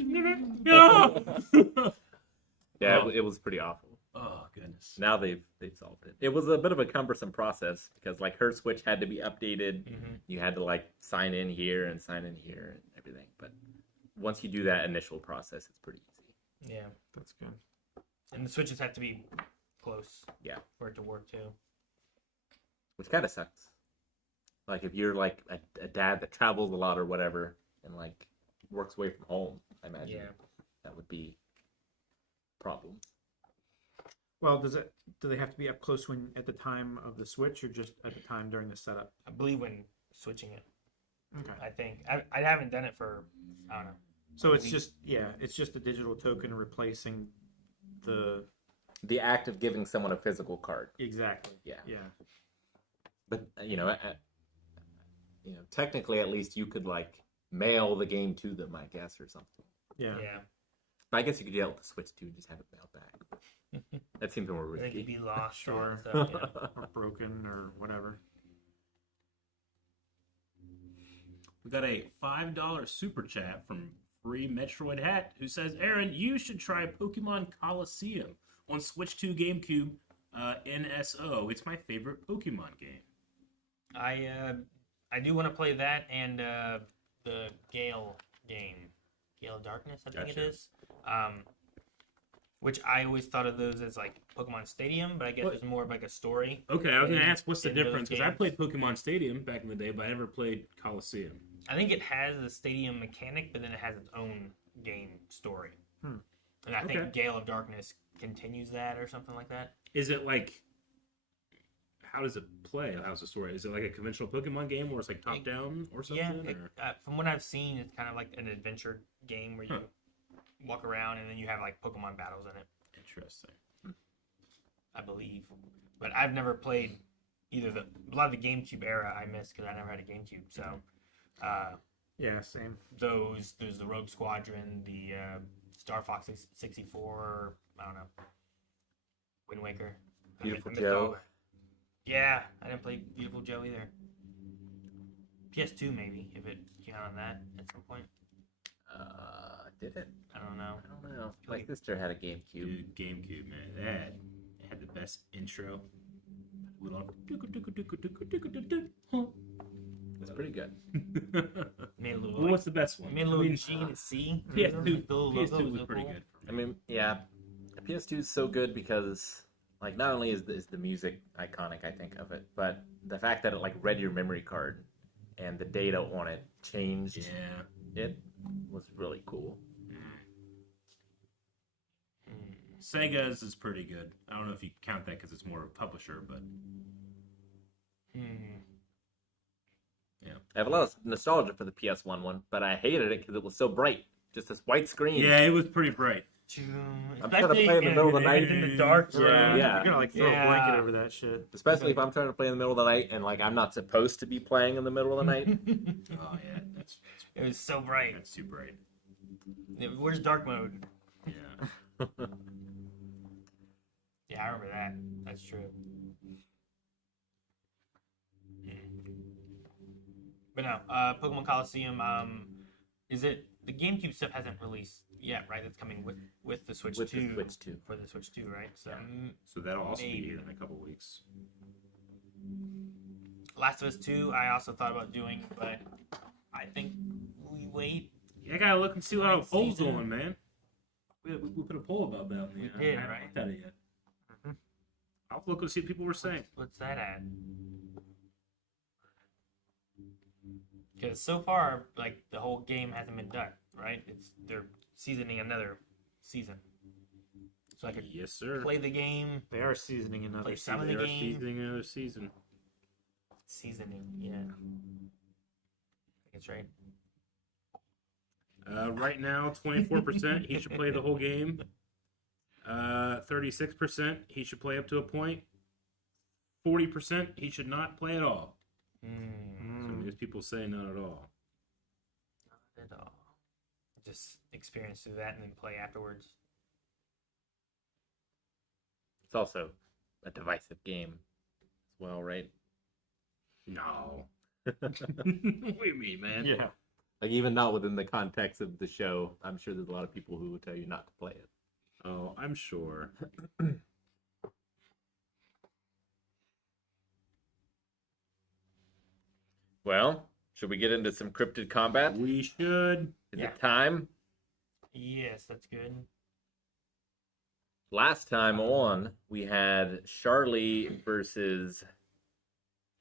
it's Yeah, Oh. it was pretty awful. Oh goodness. Now they've solved it. It was a bit of a cumbersome process because like her Switch had to be updated. Mhm. You had to like sign in here and sign in here and everything. But once you do that initial process, it's pretty easy. Yeah, That's good. and the switches have to be close. Yeah. For it to work too. Which kind of sucks. Like if you're like a dad that travels a lot or whatever, and like works away from home, I imagine that would be a problem. Well, do they have to be up close when at the time of the switch, or just at the time during the setup? I believe when switching it. Okay. I think I haven't done it for I don't know. So it's just a digital token replacing the act of giving someone a physical card. exactly. Yeah. Yeah. But technically, at least you could like mail the game to them, I guess, or something. Yeah. Yeah. But I guess you could yell at the Switch too and just have it mailed back. That seems more I think risky. it'd be lost. Sure. Or stuff, yeah. Or broken or whatever. We got a $5 super chat from Free Metroid Hat who says, Aaron, you should try Pokemon Coliseum on Switch 2 GameCube NSO. It's my favorite Pokemon game. I do want to play that and the Gale game, Gale of Darkness, I think it Gotcha. is. Which I always thought of those as like Pokemon Stadium, but I guess there's more of like a story. Okay, I was going to ask what's the in those difference, because I games. played Pokemon Stadium back in the day, but I never played Coliseum. I think it has the stadium mechanic, but then it has its own game story. Hmm. And I think Okay. Gale of Darkness continues that or something like that. Is it like, how does it play? How's the story? Is it like a conventional Pokemon game where it's like top down or something? Yeah, from what I've seen, it's kind of like an adventure game where you walk around and then you have like Pokemon battles in it, Interesting. I believe. But I've never played either a lot of the GameCube era I missed because I never had a GameCube. So Yeah, same. there's the Rogue Squadron, the Star Fox 64, I don't know, Wind Waker. Beautiful I missed Joe. all- Yeah, I didn't play Beautiful Joe either. PS2 maybe, if it came out on that at some point. Did it? I don't know. I don't know. My sister had a GameCube. Dude, GameCube, man. That had the best intro. It's pretty good. Made a little Well, what's the best one? made a little G and C. PS2, The little logo PS2 was so pretty cool. good for I me. mean, yeah, PS2 is so good because, like, not only is the music iconic, I think of it, but the fact that it like read your memory card and the data on it changed. Yeah. It was really cool. Sega's is pretty good. I don't know if you count that because it's more of a publisher, but yeah. I have a lot of nostalgia for the PS1 one, but I hated it because it was so bright. Just this white screen. Yeah, it was pretty bright. I'm trying to play in the middle of the night. in the dark. Yeah. Yeah. You're gonna like throw a Yeah. blanket over that shit. Especially if I'm trying to play in the middle of the night and like I'm not supposed to be playing in the middle of the night. Oh yeah, that's It was so bright. that's too bright. Where's dark mode? Yeah. Yeah, I remember that. That's true. But no, Pokemon Coliseum. Is it the GameCube stuff hasn't released yet, right? It's coming with the Switch With 2 the Switch 2. for the Switch 2, right? So So that'll also be Maybe. here in a couple weeks. Last of Us 2, I also thought about doing, but I think we wait. Yeah, I gotta look and see how the Next poll's season. going, man. We put a poll about that. We I did, haven't right? looked at it yet. I'll look and see what people were saying. What's that at? Because so far, like the whole game hasn't been done, right? They're seasoning another season, so I could Yes, sir. play the game. They are seasoning another Play some of They the are game. seasoning another season. Seasoning, yeah. I think it's right. Right now, 24% he should play the whole game. 36% he should play up to a point. 40% he should not play at all. So there's people saying not at all. Not at all. Just experience through that and then play afterwards. It's also a divisive game as well, right? No. What do you mean, man? Yeah. Like even not within the context of the show, I'm sure there's a lot of people who will tell you not to play it. Oh, I'm sure. Well, should we get into some cryptid combat? We should. Is Yeah. it time? Yes, that's good. Last time on, we had Charlie versus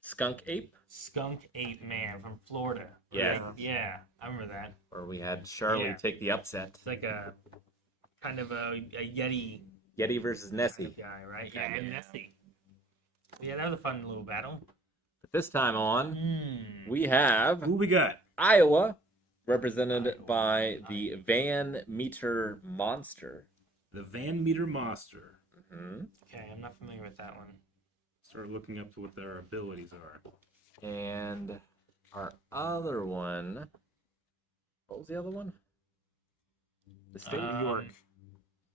skunk ape, Skunk Ape Man from Florida. Yeah. Right? Yeah, I remember that. or we had Charlie Yeah. take the upset. It's like a kind of a Yeti Yeti versus kind Nessie. of guy, right? Yeah, Yeah. and Nessie. Yeah, that was a fun little battle. But this time on, Mm. we have Who we got? Iowa, represented by the Van Meter Monster. The Van Meter Monster. hmm Okay, I'm not familiar with that one. Start looking up to what their abilities are. And our other one, what was the other one? The state of New York.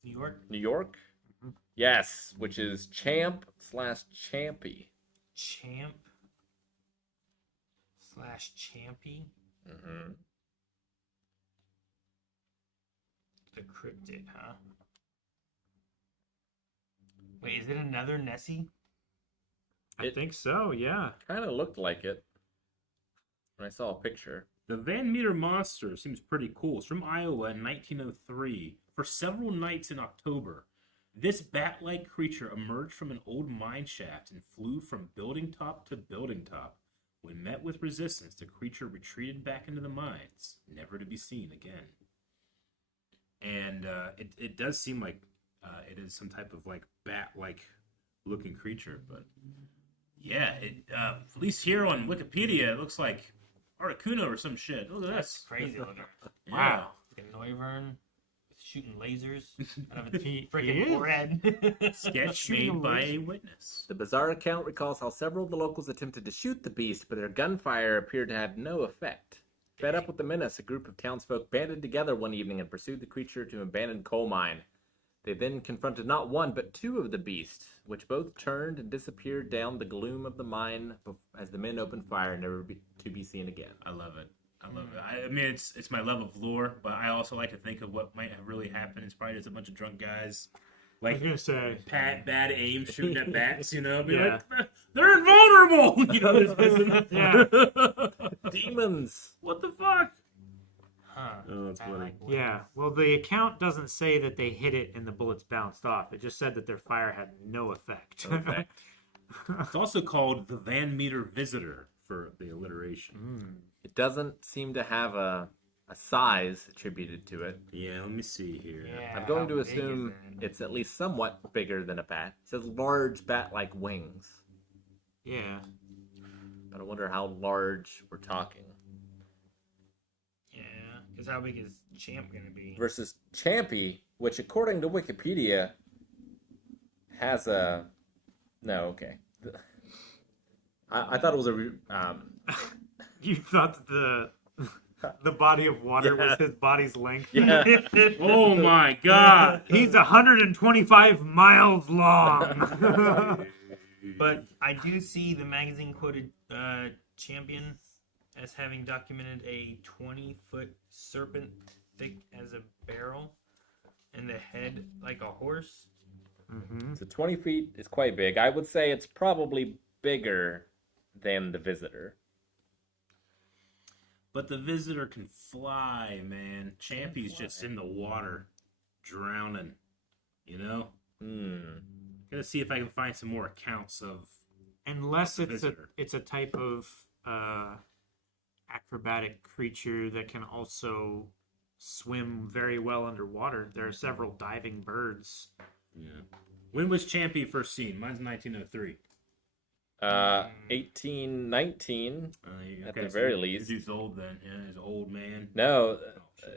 New York? New York? Yes, which is Champ/Champy. Champ/Champy? hmm The Cryptid, huh? Wait, is it another Nessie? I think so. Yeah. Kind of looked like it when I saw a picture. The Van Meter Monster seems pretty cool. It's from Iowa in 1903. For several nights in October, this bat-like creature emerged from an old mine shaft and flew from building top to building top. When met with resistance, the creature retreated back into the mines, never to be seen again. And it does seem like it is some type of like bat-like looking creature, but yeah, at least here on Wikipedia, it looks like Articuno or some shit. Look at That's this. crazy looking. Yeah. Wow. Like a Noivern shooting lasers out of its He freaking is. forehead. Sketch Shooting made by laser. a witness. The bizarre account recalls how several of the locals attempted to shoot the beast, but their gunfire appeared to have no effect. Fed up with the menace, a group of townsfolk banded together one evening and pursued the creature to an abandoned coal mine. They then confronted not one, but two of the beasts, which both turned and disappeared down the gloom of the mine as the men opened fire, never to be seen again. I love it. I love it. I mean, it's my love of lore, but I also like to think of what might have really happened. It's probably just a bunch of drunk guys, I was like gonna say. bad aim, shooting at bats. You know, be Yeah. like, they're invulnerable. You know, just missing. Yeah. Demons! What the fuck? Huh. Oh, that's I funny. like what- Yeah. Well, the account doesn't say that they hit it and the bullets bounced off. It just said that their fire had no effect. No effect. It's also called the Van Meter Visitor for the alliteration. Mm. It doesn't seem to have a size attributed to it. Yeah, let me see here. Yeah, I'm going how to big is assume it? it's at least somewhat bigger than a bat. It says large bat-like wings. Yeah. But I wonder how large we're talking. Yeah, because how big is Champ gonna be? Versus Champy, which according to Wikipedia has a... No, okay. I thought it was a... You thought that the body of water Yeah. was his body's length? Yeah. Oh my God! He's 125 miles long. But I do see the magazine quoted Champion as having documented a 20-foot serpent thick as a barrel and the head like a horse. Mm-hmm. So 20 feet is quite big. I would say it's probably bigger than the Visitor. But the Visitor can fly, man. Champy's just in the water, drowning. You know? Hmm. Gotta see if I can find some more accounts of. Unless Visitor. it's a type of acrobatic creature that can also swim very well underwater. There are several diving birds. Yeah. When was Champy first seen? Mine's 1903. 1819. At the so very least. He's old then. Yeah, he's an old man. No,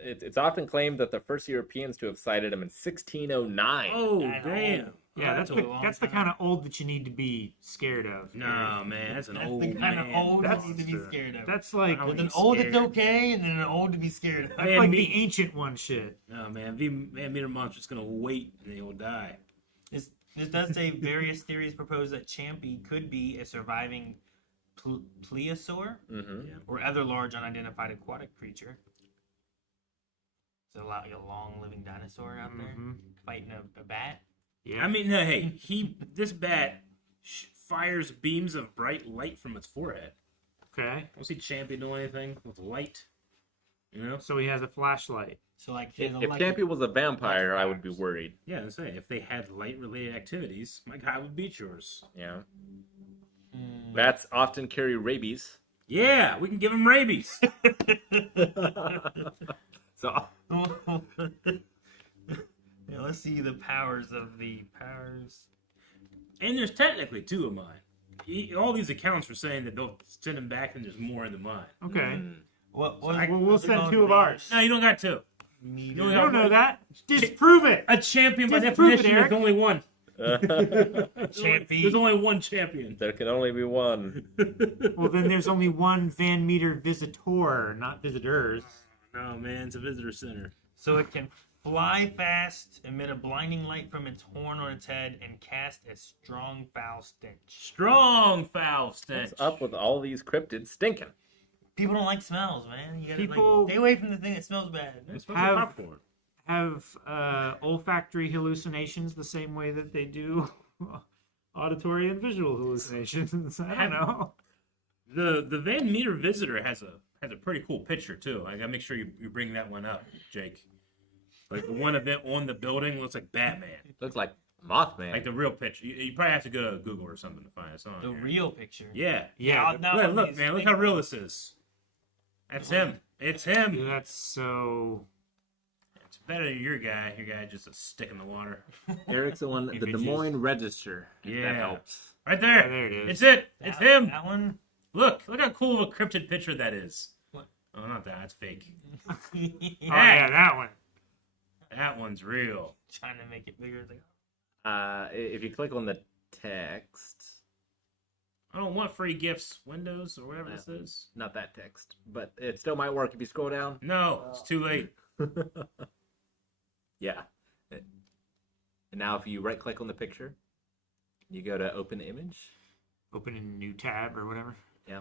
it's often claimed that the first Europeans to have sighted him in 1609. Oh, That's damn. old. Yeah, That's that's a long that's the time. kind of old that you need to be scared of. No, man, that's an That's old the kind man. of old That's- you need to be scared of. That's like I With don't an old scared. it's okay, and then an old to be scared of. that's Man, like me- the ancient one shit. No, man, Van Meter Monster's gonna wait and he'll die. This does say various theories propose that Champy could be a surviving plesiosaur Mm-hmm. Yeah. or other large unidentified aquatic creature. So like a long living dinosaur out there Mhm. fighting a bat. Yeah. I mean, no, hey, this bat fires beams of bright light from its forehead. Okay. I don't see Champy do anything with light. You know? So he has a flashlight. So like If his Champy was a vampire, I would be worried. Yeah, I say if they had light-related activities, my guy would beat yours. Yeah. Bats often carry rabies. Yeah, we can give him rabies. So Yeah, let's see the powers of the powers. And there's technically 2 of mine. All these accounts were saying that they'll send them back, and there's more in the mine. Okay. What? So I- Well, we'll send 2 of ours. No, you don't got 2. Me You only I got don't know that. Disprove it. A champion by Disprove it, definition. Eric. There's only one. champion. There's only one champion. there can only be one. Well, then there's only one Van Meter visitor, not visitors. No, man, it's a visitor center. So it can fly fast, emit a blinding light from its horn on its head, and cast a strong foul stench. Strong foul stench. What's up with all these cryptids stinking? People don't like smells, man. You gotta People- stay away from the thing that smells bad. It's Have- popcorn. Have olfactory hallucinations the same way that they do auditory and visual hallucinations. I don't know. The Van Meter visitor has a pretty cool picture too. I gotta make sure you bring that one up, Jake. Like the one of it on the building looks like Batman. Looks like Mothman. Like the real picture. You probably have to go to Google or something to find it. It's on The here. real picture. Yeah. Yeah, Look, man, look how real this is. That's him. It's him. that's so. It's better than your guy. Your guy just a stick in the water. Eric's on the Des Images. Moines Register. If Yeah. that helps. Right Yeah, there. there it is. It's it. It's him. That one. Look how cool of a cryptid picture that is. What? Oh, not that. That's fake. Oh yeah, that one. That one's real. Trying to make it bigger. It's like, If you click on the text, I don't want free gifts. Windows or whatever this is. not that text, but it still might work if you scroll down. No, it's too late. Yeah. And now if you right click on the picture, you go to open image. Open a new tab or whatever. Yeah.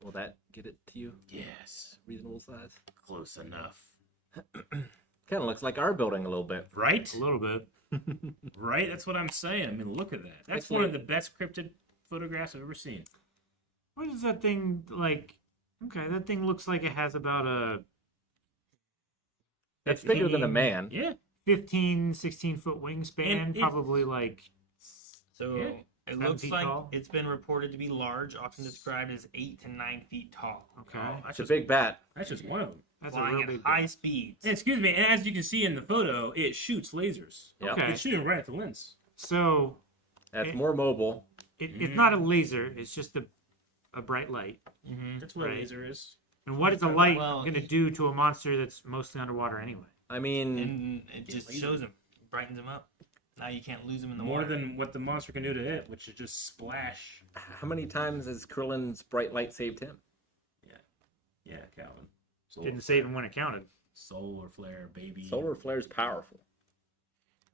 Will that get it to you? Yes. Reasonable size. Close enough. Kind of looks like our building a little bit. Right? A little bit. Right? That's what I'm saying. I mean, look at that. That's Actually- one of the best cryptid photographs I've ever seen. What is that thing like? Okay, that thing looks like it has about a It's bigger than a man. Yeah. 15, 16-foot wingspan. And it- Probably like. so Yeah. it 7 looks feet like tall. it's been reported to be large, often described as 8 to 9 feet tall, Okay, Oh, that's It's a just big bat. That's just one of them. that's a flying real at big. high one. speeds. And excuse me, and as you can see in the photo, it shoots lasers. Yep. Okay. It's shooting right at the lens. So That's It- more mobile. it's not a laser. It's just a bright light. Mm-hmm. That's what Right. a laser is. And what is a light Well, going to do to a monster that's mostly underwater anyway? I mean, And it just laser. shows him, brightens him up. Now you can't lose him in the More water. than what the monster can do to it, which is just splash. how many times has Krillin's bright light saved him? Yeah, Calvin. Didn't save him when it counted. Solar flare, baby. Solar flare's powerful.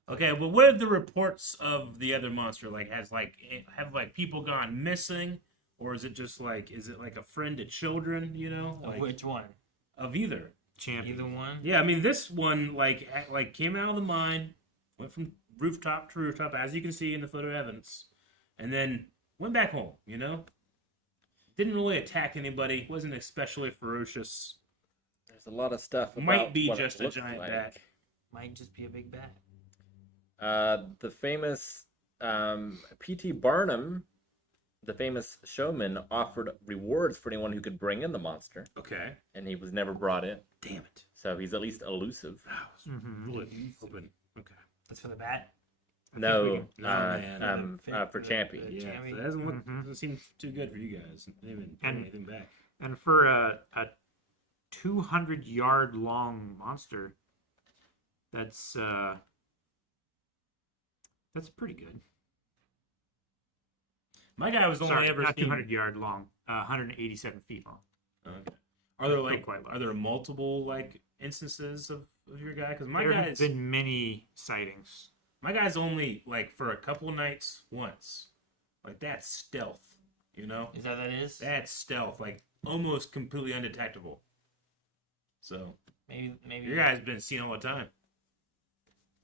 Okay, well, what are the reports of the other monster? Like, have people gone missing, or is it just like, is it like a friend to children? You know, Of like which one? of either. Champion. Either one? Yeah, I mean, this one like came out of the mine, went from rooftop to rooftop, as you can see in the photo evidence, and then went back home. You know, didn't really attack anybody. Wasn't especially ferocious. There's a lot of stuff. Might about be what it just a looks giant like. bat. Might just be a big bat. The famous P.T. Barnum, the famous showman, offered rewards for anyone who could bring in the monster, Okay. and he was never brought in. Damn it. So he's at least elusive. Mhm. Open. Okay. That's for the bat. No, No, man. for Champy. Yeah, Champy. so that doesn't, Mhm. doesn't seem too good for you guys. They haven't done And- anything back. And for a 200-yard long monster, that's pretty good. My guy was only Sorry, ever not seen. 200-yard long. 187 feet long. Okay. Are there Not quite large. are there multiple like instances of your guy? Because There have been many sightings. my guy's only like for a couple nights once. Like that's stealth, you know? Is that what that is? That's stealth, like almost completely undetectable. So Maybe your guy's been seen all the time.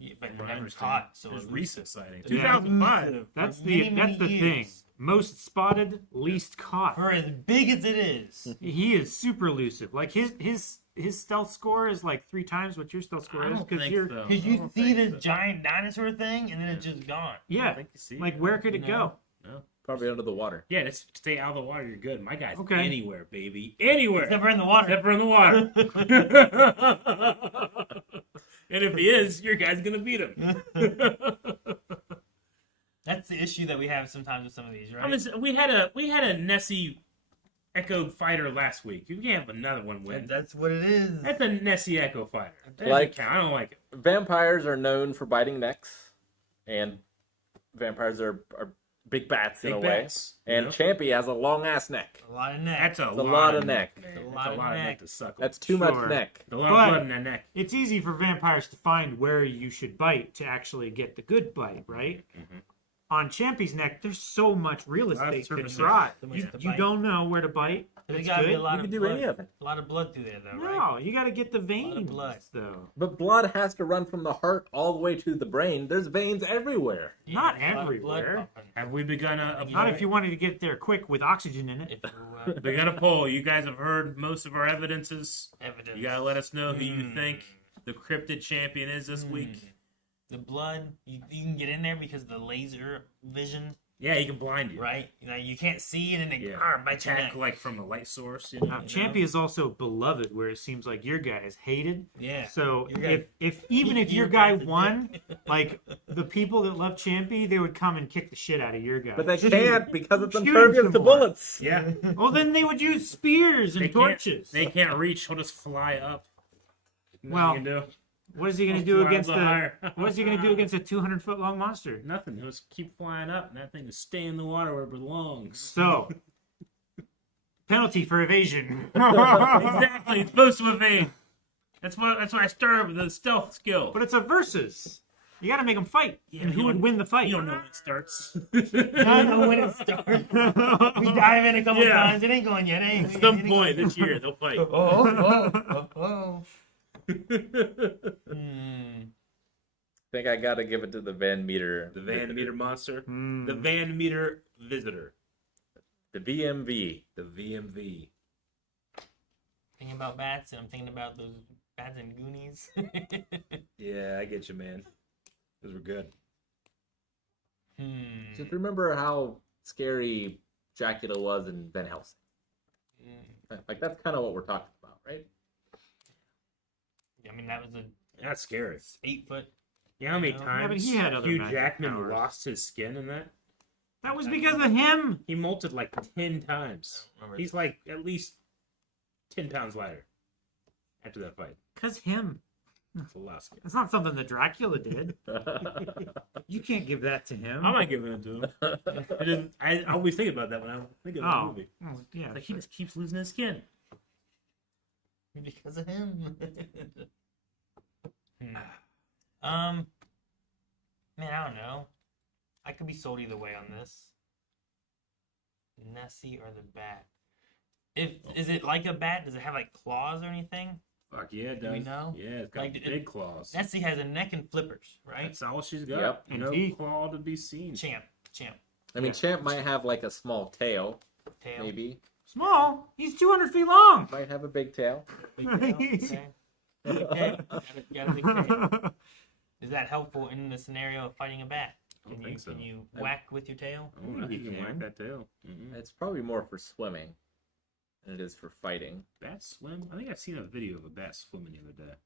Yeah, but From what I never understand. caught. So There's it's recent sighting. Yeah. 2005. That's For the many thing. years. Most spotted, least caught. For as big as it is. He is super elusive. Like his stealth score is like 3 times what your stealth score I is don't think you're Because you see this giant dinosaur thing and then it's just gone. yeah. think you see Like where could it No. go? No. Probably under the water. Yeah, just stay out of the water. You're good. My guy's Okay. anywhere, baby. Anywhere. Except for in the water. Except for in the water. And if he is, your guy's gonna beat him. That's the issue that we have sometimes with some of these, right? I mean, we had a Nessie Echo fighter last week. You can't have another one win. That's what it is. That's a Nessie Echo fighter. That doesn't Like- count. I don't like it. Vampires are known for biting necks, and vampires are big bats in Big a way. bats, And you know? Champy has a long ass neck. A lot of neck. That's a It's a lot of neck. Man. It's That's a lot of neck neck. to suckle. That's too Sure. much neck. a lot But- of blood in that neck. It's easy for vampires to find where you should bite to actually get the good bite, right? Mhm. On Champy's neck, there's so much real Lots of estate to surface try. so much You, to you bite. don't know where to bite. There's It's gotta be a good. lot You of can do blood. any of it. A lot of blood through there, though, right? No, you got to get the lot of veins, blood. though. But blood has to run from the heart all the way to the brain. There's veins everywhere. Yeah, Not a lot of blood everywhere. pumping. Have we begun a Not Not poll? if you wanted to get there quick with oxygen in it. If you, Begun a poll. You guys have heard most of our evidences. evidence. You gotta let us know who you Mm. think the cryptid champion is this Mm. week. The blood, you can get in there because of the laser vision, Yeah, he can blind you. right? You know, you can't see, and then they Yeah. bite your Attack neck. like from the light source. You know? Now, You Champy know? is also beloved, where it seems like your guy is hated. Yeah. So Your guy- if even if your Your guy guy's a won, dick. like the people that love Champy, they would come and kick the shit out of your guy. But they can't because it's Shoot him impervious some to more. bullets. Yeah. Well, then they would use spears and They can't- torches. They can't reach. He'll just fly up. Nothing Well, you can do. What is he going to He'll do fly against a the? little higher. What is he going to do against a 200-foot long monster? Nothing. He'll just keep flying up, and that thing will stay in the water where it belongs. So, penalty for evasion. Exactly. It's supposed to evade. That's why I started with the stealth skill. But it's a versus. You got to make them fight. Yeah, and you who would don't- win the fight? You don't know when it starts. I know when it starts. We dive in a couple Yeah. times. It ain't going yet. At some point this year, they'll fight. Oh. I think I gotta give it to the Van Meter. The Van Meter monster. Hmm. The Van Meter visitor. The VMV. The VMV. Thinking about bats, and I'm thinking about those bats and Goonies. Yeah, I get you, man. Those were good. Just remember how scary Dracula was in Van Helsing. Like that's kind of what we're talking about, right? I mean, that was a That's scary. 8-foot. You know how many Yeah, but times he had other Hugh magic Jackman powers. lost his skin in that? That was because of him. He molted like 10 times. I don't remember. He's like at least 10 pounds lighter after that fight. Because him. That's a lot of skin. That's not something that Dracula did. You can't give that to him. I might give it to him. I always think about that when I think of the Oh, movie. oh, yeah. It's like he just keeps losing his skin. Because of him. Man, I don't know. I could be sold either way on this. Nessie or the bat. Is it like a bat? Does it have like claws or anything? Fuck yeah, it Do does. we know? Yeah, it's got Like, it- big claws. Nessie has a neck and flippers, right? That's all she's got. Yep. And No teeth. claw to be seen. Champ. I mean, Champ might have like a small tail, Tail. maybe. Small. He's 200 feet long. Might have a big tail. Big tail. Okay. Okay. Got a big tail. Is that helpful in the scenario of fighting a bat? I don't think so. Can you whack with your tail? Oh, you can can. whack that tail. Mm-mm. It's probably more for swimming than it is for fighting. Bats swim? I think I've seen a video of a bat swimming the other day.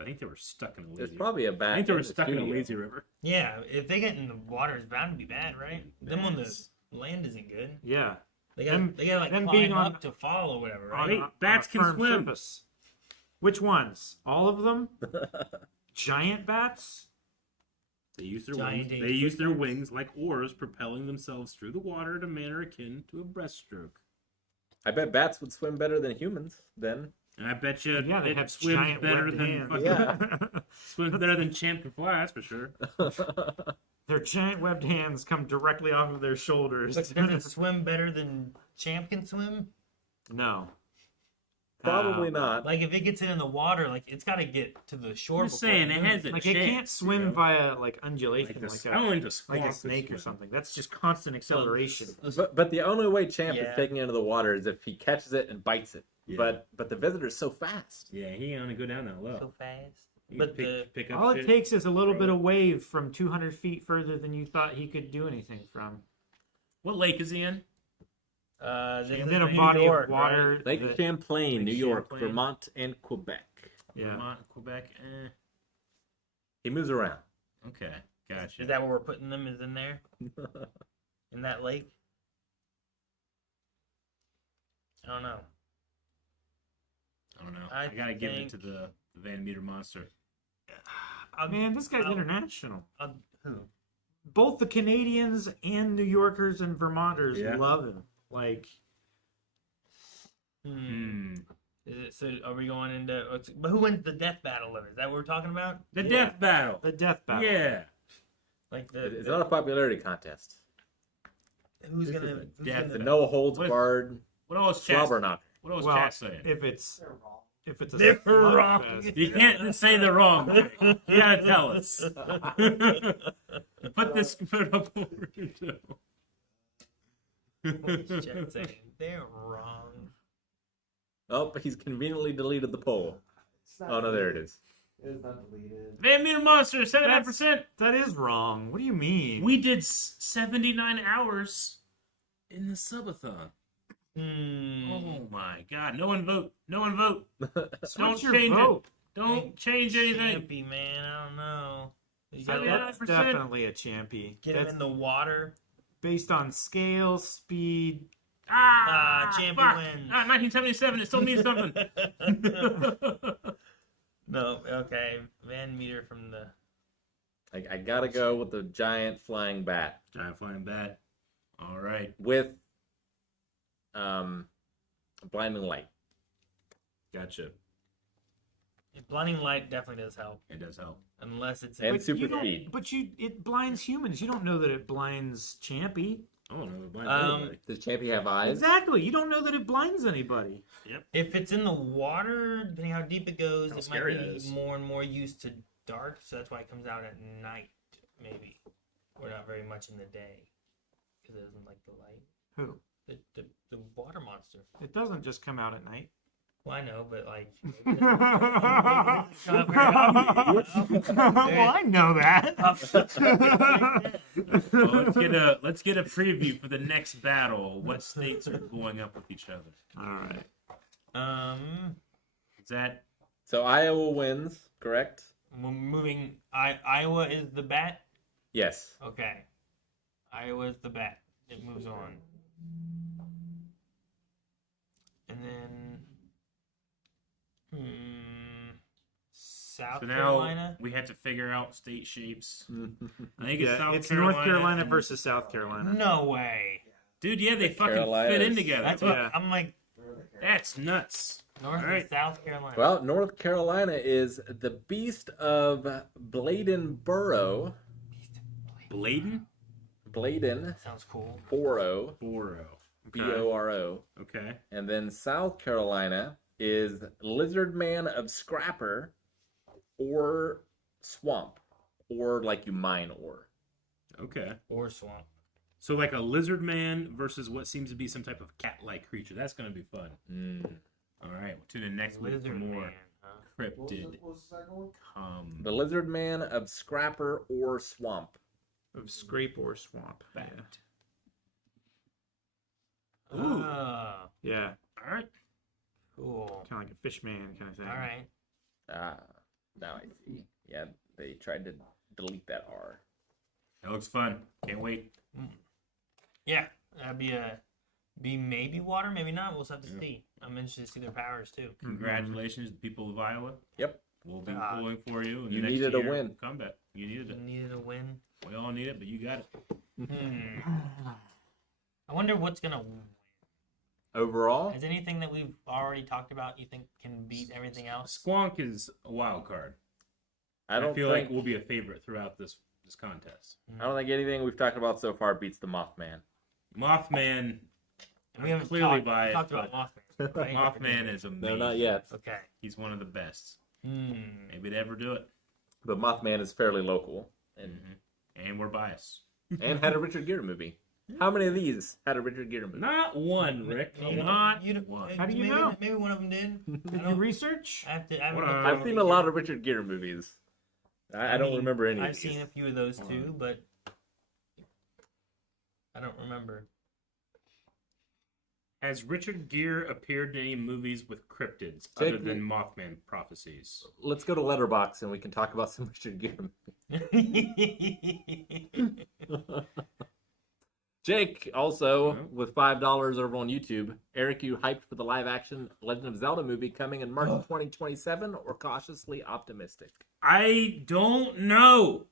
I think they were stuck in a There's lazy. probably a bat. I think they were in the stuck in a studio. lazy river. Yeah, if they get in the water, it's bound to be bad, right? Them on the Bats. land isn't good. Yeah. They got Them- they got like them climb being on- up to fall or whatever, right? Wait, bats a can firm swim. surface. Which ones? All of them? Giant bats? They use their Giant wings. dangerous They use their wings like oars, propelling themselves through the water in a manner akin to a breaststroke. I bet bats would swim better than humans then. And I bet you Yeah, they it have swims giant better webbed than hands. fucking, Yeah. swims better than Champ can fly. That's for sure. Their giant webbed hands come directly off of their shoulders. Does it swim better than Champ can swim? No. Probably not. Like if it gets in the water, like it's got to get to the shore. I'm just before saying it it moves. has a Like chance. it can't swim you know? via like undulation, Like like, I don't a, want to squawk like a this snake or way. something. That's just constant acceleration. But the only way Champ Yeah. is taking it into the water is if he catches it and bites it. Yeah. But the visitor's so fast. Yeah, he ain't gonna go down that low. So fast. He But can pick up All shit. it takes is a little throw bit it. of wave from 200 feet further than you thought he could do anything from. What lake is he in? This And is then a New body York, of water. Lake that- Champlain, Lake New York, Champlain. Vermont, and Quebec. Yeah. Vermont, Quebec. He moves around. Okay, Right? gotcha. Is that where we're putting them? Is in there in that lake? I don't know. I don't know. I I gotta give it think- to the Van Meter monster. Man, this guy's I'll- international. Who? Both the Canadians and New Yorkers and Vermonters Yeah. love him. Like, Hmm. Is it, so are we going into? But who wins the death battle of it? Is that what we're talking about? The Yeah. death battle. the death battle. Yeah. Like It's not a popularity contest. who's this gonna? is a Who's death gonna The no holds What is- barred What else chat? slobber knocker. What else Well, chat saying? if it's a They're slugfest- wrong. You can't say the wrong thing. You gotta tell us. Put up over window. What's chat saying? They're wrong. Oh, he's conveniently deleted the poll. Oh no, there it is. It's not deleted. Van Meter monster, 79%. That is wrong. What do you mean? We did 79 hours in the subathon. Oh my god. No one vote. No one vote. What's Don't your change vote? it. Don't change anything. Champy, man. I don't know. You I gotta mean, let- That's 9%. definitely a champy. get him That's in the water. based on scale, speed. fuck. Champion wins. 1977. It still means something. No, okay. Van Meter from the. I gotta go with the giant flying bat Giant flying bat. All right. with blinding light. Gotcha. Blinding light definitely does help, It does help. unless it's And in, But super you don't- speed. But it blinds humans. You don't know that it blinds Champy. Oh, no, it blinds everybody. Does Champy have eyes? Exactly. You don't know that it blinds anybody. if it's in the water, depending how deep it goes, How it scary might that be is. more and more used to dark, so that's why it comes out at night, maybe, or not very much in the day, because it doesn't like the light. Who? The water monster. It doesn't just come out at night. Well, I know, but like. Well, I know that. Well, let's get a preview for the next battle. What states are going up with each other? All right. Is that So Iowa wins, correct? We're moving. Iowa is the bat. Yes. Okay. Iowa is the bat. It moves on. And then. South so? Now Carolina. we have to figure out state shapes. I think it's Yeah, South it's Carolina. North Carolina and- versus South Carolina. No way. Dude, yeah, they The fucking fit Carolinas. in together. That's What? what I'm like. That's nuts. North All right. and South Carolina. Well, North Carolina is the beast of Bladenboro. Bladen? Bladen Sounds cool. Boro. Boro. B-O-R-O. Okay. And then South Carolina is Lizard Man of Scrapper or Swamp. Or like you mine ore. Okay. Or swamp. So like a lizard man versus what seems to be some type of cat-like creature. That's gonna be fun. All right. We'll tune in next week for Lizard more man. Huh? Cryptid. What was the second one? Come The Lizard Man of Scrapper or Swamp. Of scrape or swamp. back. Yeah. Ooh. Yeah. All right. Cool. Kind of like a fish man kind of thing. All right. Ah, now I see. Yeah, they tried to delete that R. That looks fun. Can't wait. Yeah, that'd be maybe water, maybe not. We'll just have to see. I'm interested to see their powers too. Congratulations, the people of Iowa. Yep. We'll be God. pulling for you. In the You next needed a year. win. Combat. You needed We it. needed a win. We all need it, but you got it. I wonder what's gonna win. Overall, Is anything that we've already talked about you think can beat everything else? Squonk is a wild card. I don't feel think like we'll be a favorite throughout this contest. I don't think anything we've talked about so far beats the Mothman. Mothman. We haven't clearly talked, biased, talked about Mothman. Right? Mothman is amazing. No, not yet. Okay. He's one of the best. Hmm. Maybe to ever do it. But Mothman is fairly local and And we're biased. and had a Richard Gere movie. How many of these had a Richard Gere movie? Not one, Rick. Maybe- Not you don't- one. How do you maybe, know? Maybe one of them did. I Did you don't. research? I have to. I haven't What looked are- I've at seen the a lot year. of Richard Gere movies. I don't mean, remember any of I've these. seen a few of those too, but I don't remember. Has Richard Gere appeared in any movies with cryptids Jake, other than Mothman Prophecies? Let's go to Letterbox and we can talk about some Richard Gere. Jake, also with $5 over on YouTube. Eric, you hyped for the live-action Legend of Zelda movie coming in March 2027, or cautiously optimistic? I don't know.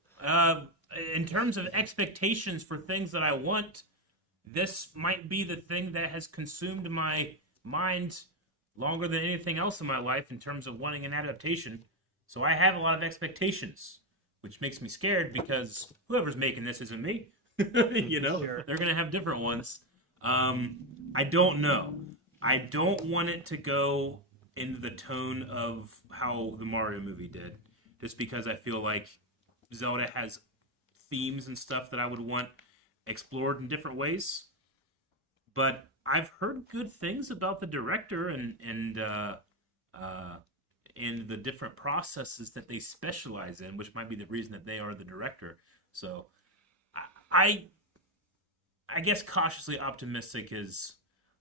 In terms of expectations for things that I want, this might be the thing that has consumed my mind longer than anything else in my life in terms of wanting an adaptation. So I have a lot of expectations, which makes me scared because whoever's making this isn't me. You know, Sure. They're going to have different ones. I don't know. I don't want it to go into the tone of how the Mario movie did, just because I feel like Zelda has themes and stuff that I would want explored in different ways. But I've heard good things about the director and the different processes that they specialize in, which might be the reason that they are the director. So I guess cautiously optimistic is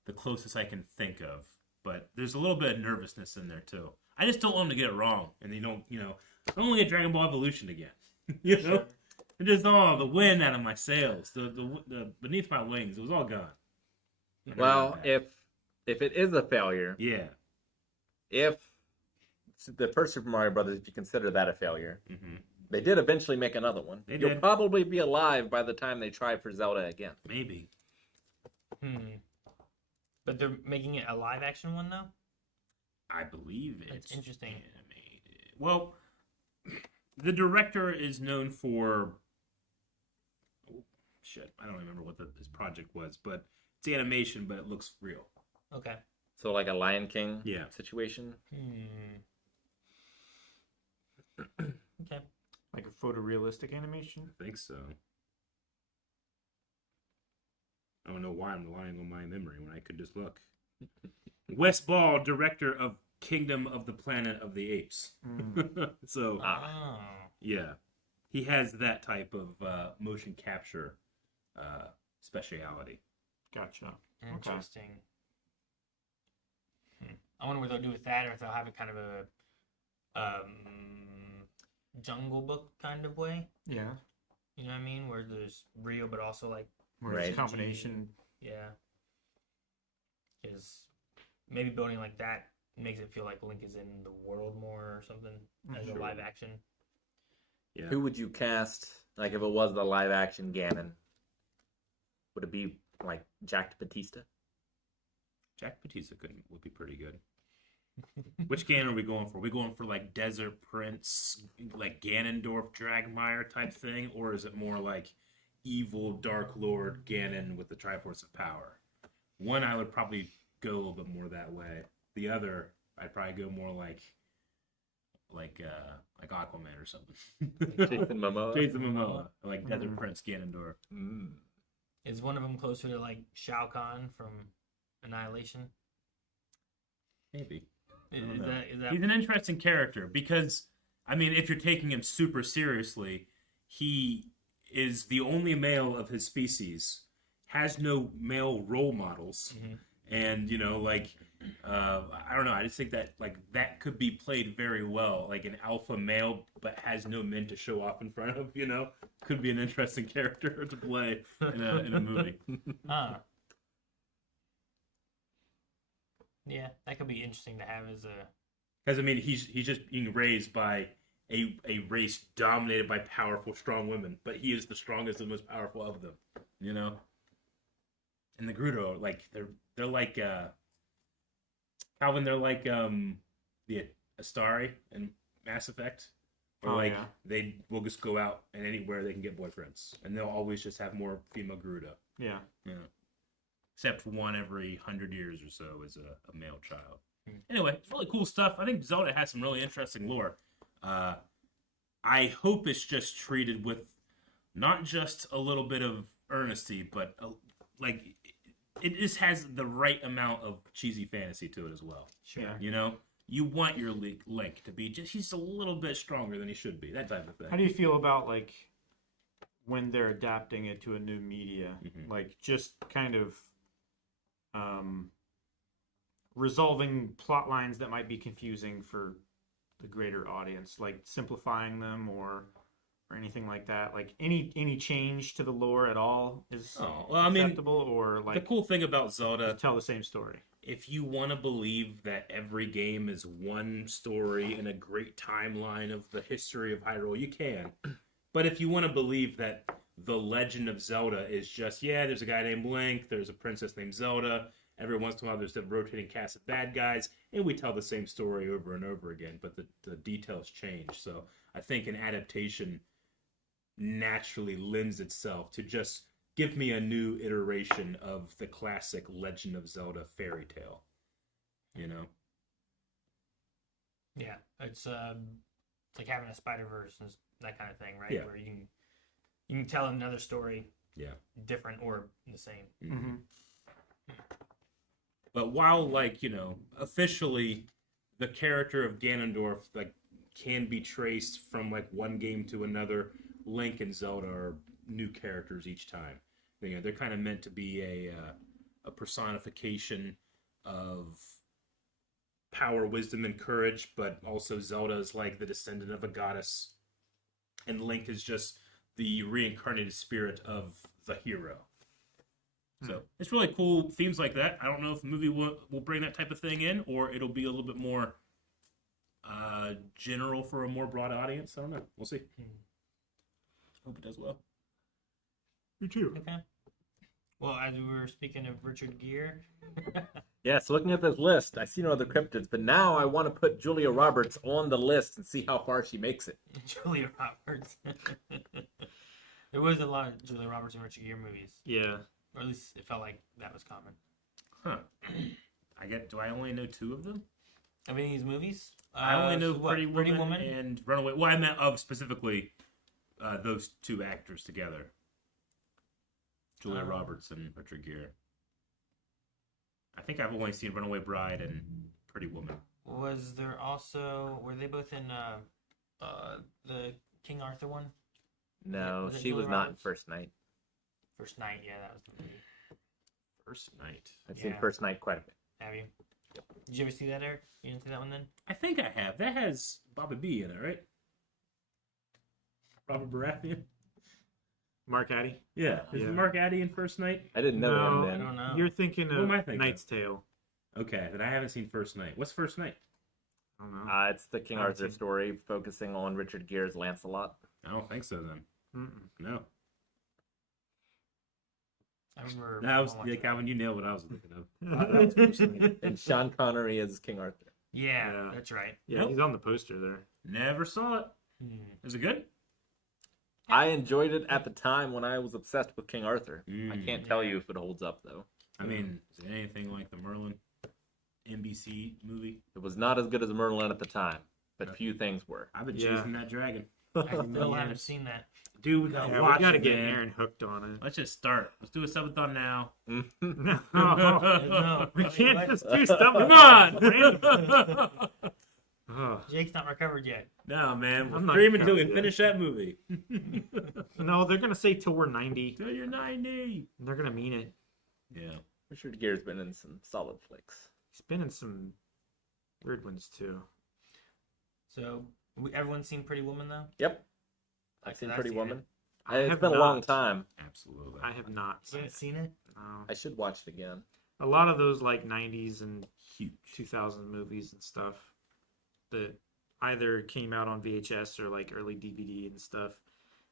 the closest I can think of. But there's a little bit of nervousness in there too. I just don't want them to get it wrong, and they don't, I don't want to get Dragon Ball Evolution again. Sure. It just the wind out of my sails, the beneath my wings, it was all gone. Well, if it is a failure, yeah, if the first Super Mario Brothers, if you consider that a failure, they did eventually make another one. They You'll did. probably be alive by the time they try for Zelda again. maybe. But they're making it a live action one now? I believe That's it's interesting. animated. Well, the director is known for shit. I don't remember what this project was, but it's animation, but it looks real. Okay. So like a Lion King Yeah. situation. Okay. Like a photorealistic animation? I think so. I don't know why I'm relying on my memory when I could just look. Wes Ball, director of Kingdom of the Planet of the Apes. So, Oh. yeah. He has that type of motion capture speciality. Gotcha. Interesting. I wonder what they'll do with that, or if they'll have it kind of a Jungle Book kind of way. Yeah. You know what I mean? Where there's real, but also like, Where it's Right. a combination. yeah. Is maybe building like that makes it feel like Link is in the world more or something as a Sure. live action. Yeah. Who would you cast? Like if it was the live action Ganon, would it be like Jack Batista? Jack Batista would be pretty good. Which Ganon are we going for? Are we going for like Desert Prince, like Ganondorf Dragmire type thing? Or is it more like evil Dark Lord Ganon with the Triforce of Power? One, I would probably go a little bit more that way. The other, I'd probably go more like Aquaman or something. Jason Momoa. Jason Momoa. Like Desert Prince Ganondorf. Is one of them closer to like Shao Kahn from Annihilation? Maybe. Is don't know. that He's an interesting character because, I mean, if you're taking him super seriously, he is the only male of his species, has no male role models, and I don't know. I just think that that could be played very well, like an alpha male, but has no men to show off in front of. Could be an interesting character to play in a movie. Yeah, that could be interesting to have as a. Because I mean, he's just being raised by a race dominated by powerful, strong women, but he is the strongest and most powerful of them. And the Gerudo, like they're like Calvin. They're like the Astari in Mass Effect, or yeah. they will just go out and anywhere they can get boyfriends, and they'll always just have more female Gerudo. Yeah. Yeah. Except for one every 100 years or so is a male child. Anyway, it's really cool stuff. I think Zelda has some really interesting lore. I hope it's just treated with not just a little bit of earnesty, but it just has the right amount of cheesy fantasy to it as well. Sure. Yeah. You want your Link to be he's a little bit stronger than he should be. That type of thing. How do you feel about when they're adapting it to a new media? Like just kind of resolving plot lines that might be confusing for the greater audience, like simplifying them or anything like that. Like any change to the lore at all is Oh, well, I mean, acceptable, or like the cool thing about Zelda, just tell the same story. if you want to believe that every game is one story and a great timeline of the history of Hyrule, you can. But if you want to believe that the Legend of Zelda is just, yeah, there's a guy named Link, there's a princess named Zelda, every once in a while there's a rotating cast of bad guys, and we tell the same story over and over again, but the details change. So I think an adaptation naturally lends itself to just give me a new iteration of the classic Legend of Zelda fairy tale. You know? Yeah, it's like having a Spider-Verse and that kind of thing, right? Yeah. Where you can tell another story, Yeah. different or the same. Mm-hmm. But while, like, you know, officially the character of Ganondorf, like, can be traced from, like, one game to another, Link and Zelda are new characters each time. You know, they're kind of meant to be a personification of power, wisdom, and courage, but also Zelda is like the descendant of a goddess, and Link is just the reincarnated spirit of the hero. So it's really cool themes like that. I don't know if the movie will bring that type of thing in, or it'll be a little bit more general for a more broad audience. I don't know. We'll see. Hope it does well. Me too. Okay. Well, as we were speaking of Richard Gere, Yeah, so looking at this list, I see no other cryptids, but now I want to put Julia Roberts on the list and see how far she makes it. Julia Roberts. There was a lot of Julia Roberts and Richard Gere movies, Yeah. or at least it felt like that was common. Huh. Do I only know two of them? Of any of these movies, I only know so what, Pretty Woman and Runaway. Well, I meant of specifically those two actors together. Julia Roberts and Richard Gere. I think I've only seen Runaway Bride and Pretty Woman. Was there also? Were they both in the King Arthur one? No, Was it she Julia was not in Roberts? First Night. First Night, yeah, that was the movie. First Night. I've seen Yeah. First Night quite a bit. Have you? Did you ever see that, Eric? You didn't see that one then? I think I have. That has Bobby B in it, right? Robert Baratheon? Mark Addy. Yeah. Is Yeah. Mark Addy in First Night? I didn't know No, him I then. don't know. You're thinking Who am I of thinking Knight's Tale. Okay, then I haven't seen First Night. What's First Night? I don't know. It's the King I haven't Arthur seen- story focusing on Richard Gere's Lancelot. I don't think so then. Mm-mm. No. I remember. No, I was, watching yeah, that. Calvin, you nailed what I was thinking of. That was First Night. And Sean Connery as King Arthur. Yeah, Yeah. that's right. Yeah, Nope. he's on the poster there. Never saw it. Is it good? I enjoyed it at the time when I was obsessed with King Arthur. I can't tell Yeah. you if it holds up, though. I mean, is it anything like the Merlin NBC movie? It was not as good as Merlin at the time, but few things were. I've been Yeah. chasing that dragon. I still Yeah. haven't seen that. Dude, we gotta Yeah, watch we gotta it, get man. Aaron hooked on Let's just start. Let's do a subathon now. it. No, we wait, can't what? just do stuff. Come on! Oh, Jake's not recovered yet. No, man. We're I'm not screaming until we covered yet. finish that movie. no, they're gonna say till we're 90. Till you're 90. And they're gonna mean it. Yeah. Richard Gere's been in some solid flicks. He's been in some weird ones too. So, everyone's seen Pretty Woman though. Yep. I've Because seen I've Pretty seen Woman. I It's have been a long not. time. Absolutely. I have not You seen haven't it. seen it? No. I should watch it again. A lot of those like 90s and Huge. 2000 movies and stuff that either came out on VHS or like early DVD and stuff.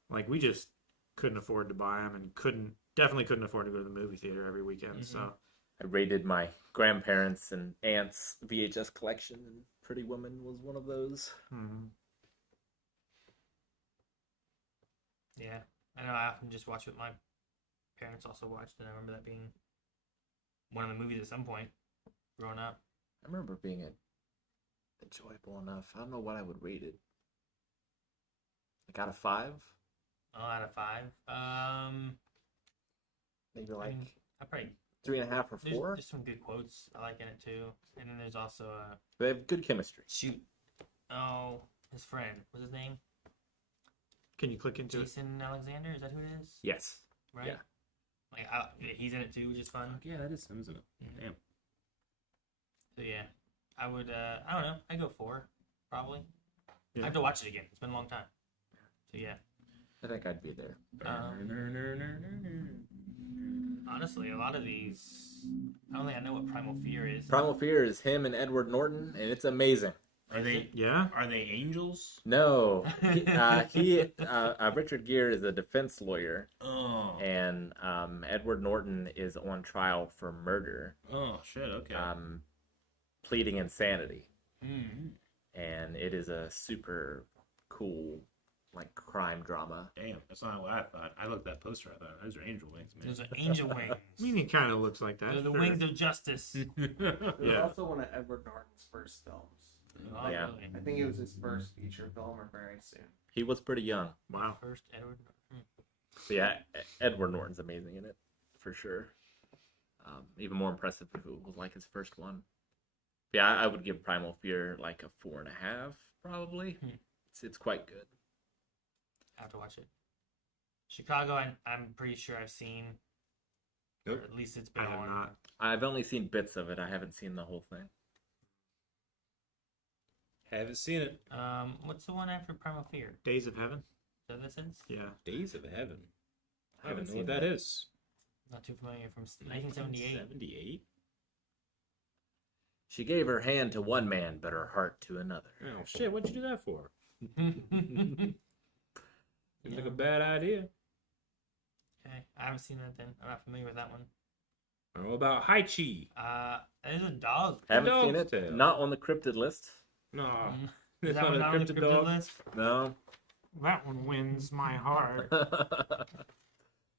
Like we just couldn't afford to buy them and definitely couldn't afford to go to the movie theater every weekend. So I raided my grandparents' and aunts' VHS collection, and Pretty Woman was one of those. Yeah. I know I often just watch what my parents also watched, and I remember that being one of the movies at some point growing up. I remember being enjoyable enough. I don't know what I would rate it. Like out of 5? Oh, out of 5. Maybe like I probably 3.5 or 4. there's some good quotes I like in it too, and then there's also They have good chemistry. shoot. Oh, his friend. What's his name? can you click into it? Jason Alexander. Is that who it is? Yes. Right. Yeah. Like he's in it too, which is fun. Yeah, that is him, isn't it? Damn. So yeah, I would. I don't know. I go 4, probably. Yeah. I have to watch it again. It's been a long time. So yeah. I think I'd be there. Honestly, a lot of these, I don't think I know what Primal Fear is. Primal Fear is him and Edward Norton, and it's amazing. Are they Yeah. angels? No, Richard Gere is a defense lawyer, Oh. and Edward Norton is on trial for murder, Oh shit. Okay. pleading insanity, Mm. and it is a super cool like crime drama. Damn, that's not what I thought. I looked at that poster. I thought those are angel wings, man. Those are angel wings. I mean, he kind of looks like that. They're the sure. wings of justice. It was Yeah. also one of Edward Norton's first films. Oh, Yeah. really? I think it was his first feature film or very soon. He was pretty young. Wow. First Edward. But yeah, Edward Norton's amazing in it, for sure. Even more impressive if it was like his first one. Yeah, I would give Primal Fear like a 4.5, probably. It's quite good. I have to watch it. Chicago, I'm pretty sure I've seen. Or Nope. at least it's been I have on. not. I've only seen bits of it. I haven't seen the whole thing. Haven't seen it. What's the one after Primal Fear? Days of Heaven. Is that what this is? Yeah. Days of Heaven. I haven't haven't know seen what that that. is. Not too familiar. From 1978. 78. She gave her hand to one man, but her heart to another. Oh shit! What'd you do that for? Okay, Seems like a bad idea. I haven't seen that then. I'm not familiar with that one. I don't know about Haichi. There's a dog. Haven't Dog's seen it. Tale. Not on the cryptid list. No, Mm. it's Is that not one a not on the cryptid cryptid dog. list? No. That one wins my heart.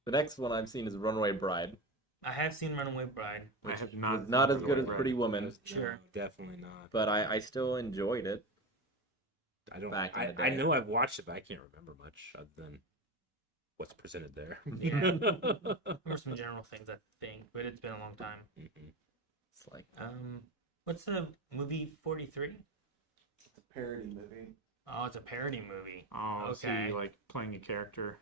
The next one I've seen is Runaway Bride. I have seen Runaway Bride. I have It not. was not as seen good as Runaway Pretty Bride. Woman, Sure. No, definitely not. but I still enjoyed it. I don't. Back in the I day. know I've watched it, but I can't remember much other than what's presented there. Yeah. There were some general things I think, but it's been a long time. Mm-mm. It's like What's the movie 43? It's a parody movie. Oh, it's a parody movie. Oh, so Okay. you like playing a character?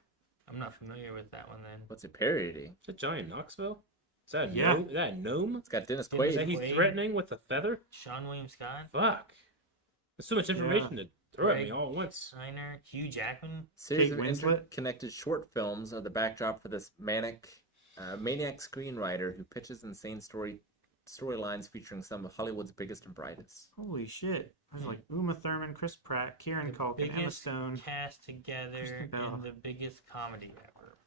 I'm not familiar with that one then. what's it parodying? Is that Johnny Knoxville? Is that a Yeah. gnome? Is that a gnome? It's got Dennis Is Is that Quaid. he's Quaid. threatening with a feather? Sean William Scott, Fuck. There's so much information to throw at me all at once. Reiner, Hugh Jackman. Series Kate of Winslet? interconnected short films are the backdrop for this maniac screenwriter who pitches insane storylines featuring some of Hollywood's biggest and brightest. Holy shit! There's like Uma Thurman, Chris Pratt, Kieran The Culkin, Emma biggest Stone. cast together Kristen Bell. in the biggest comedy ever.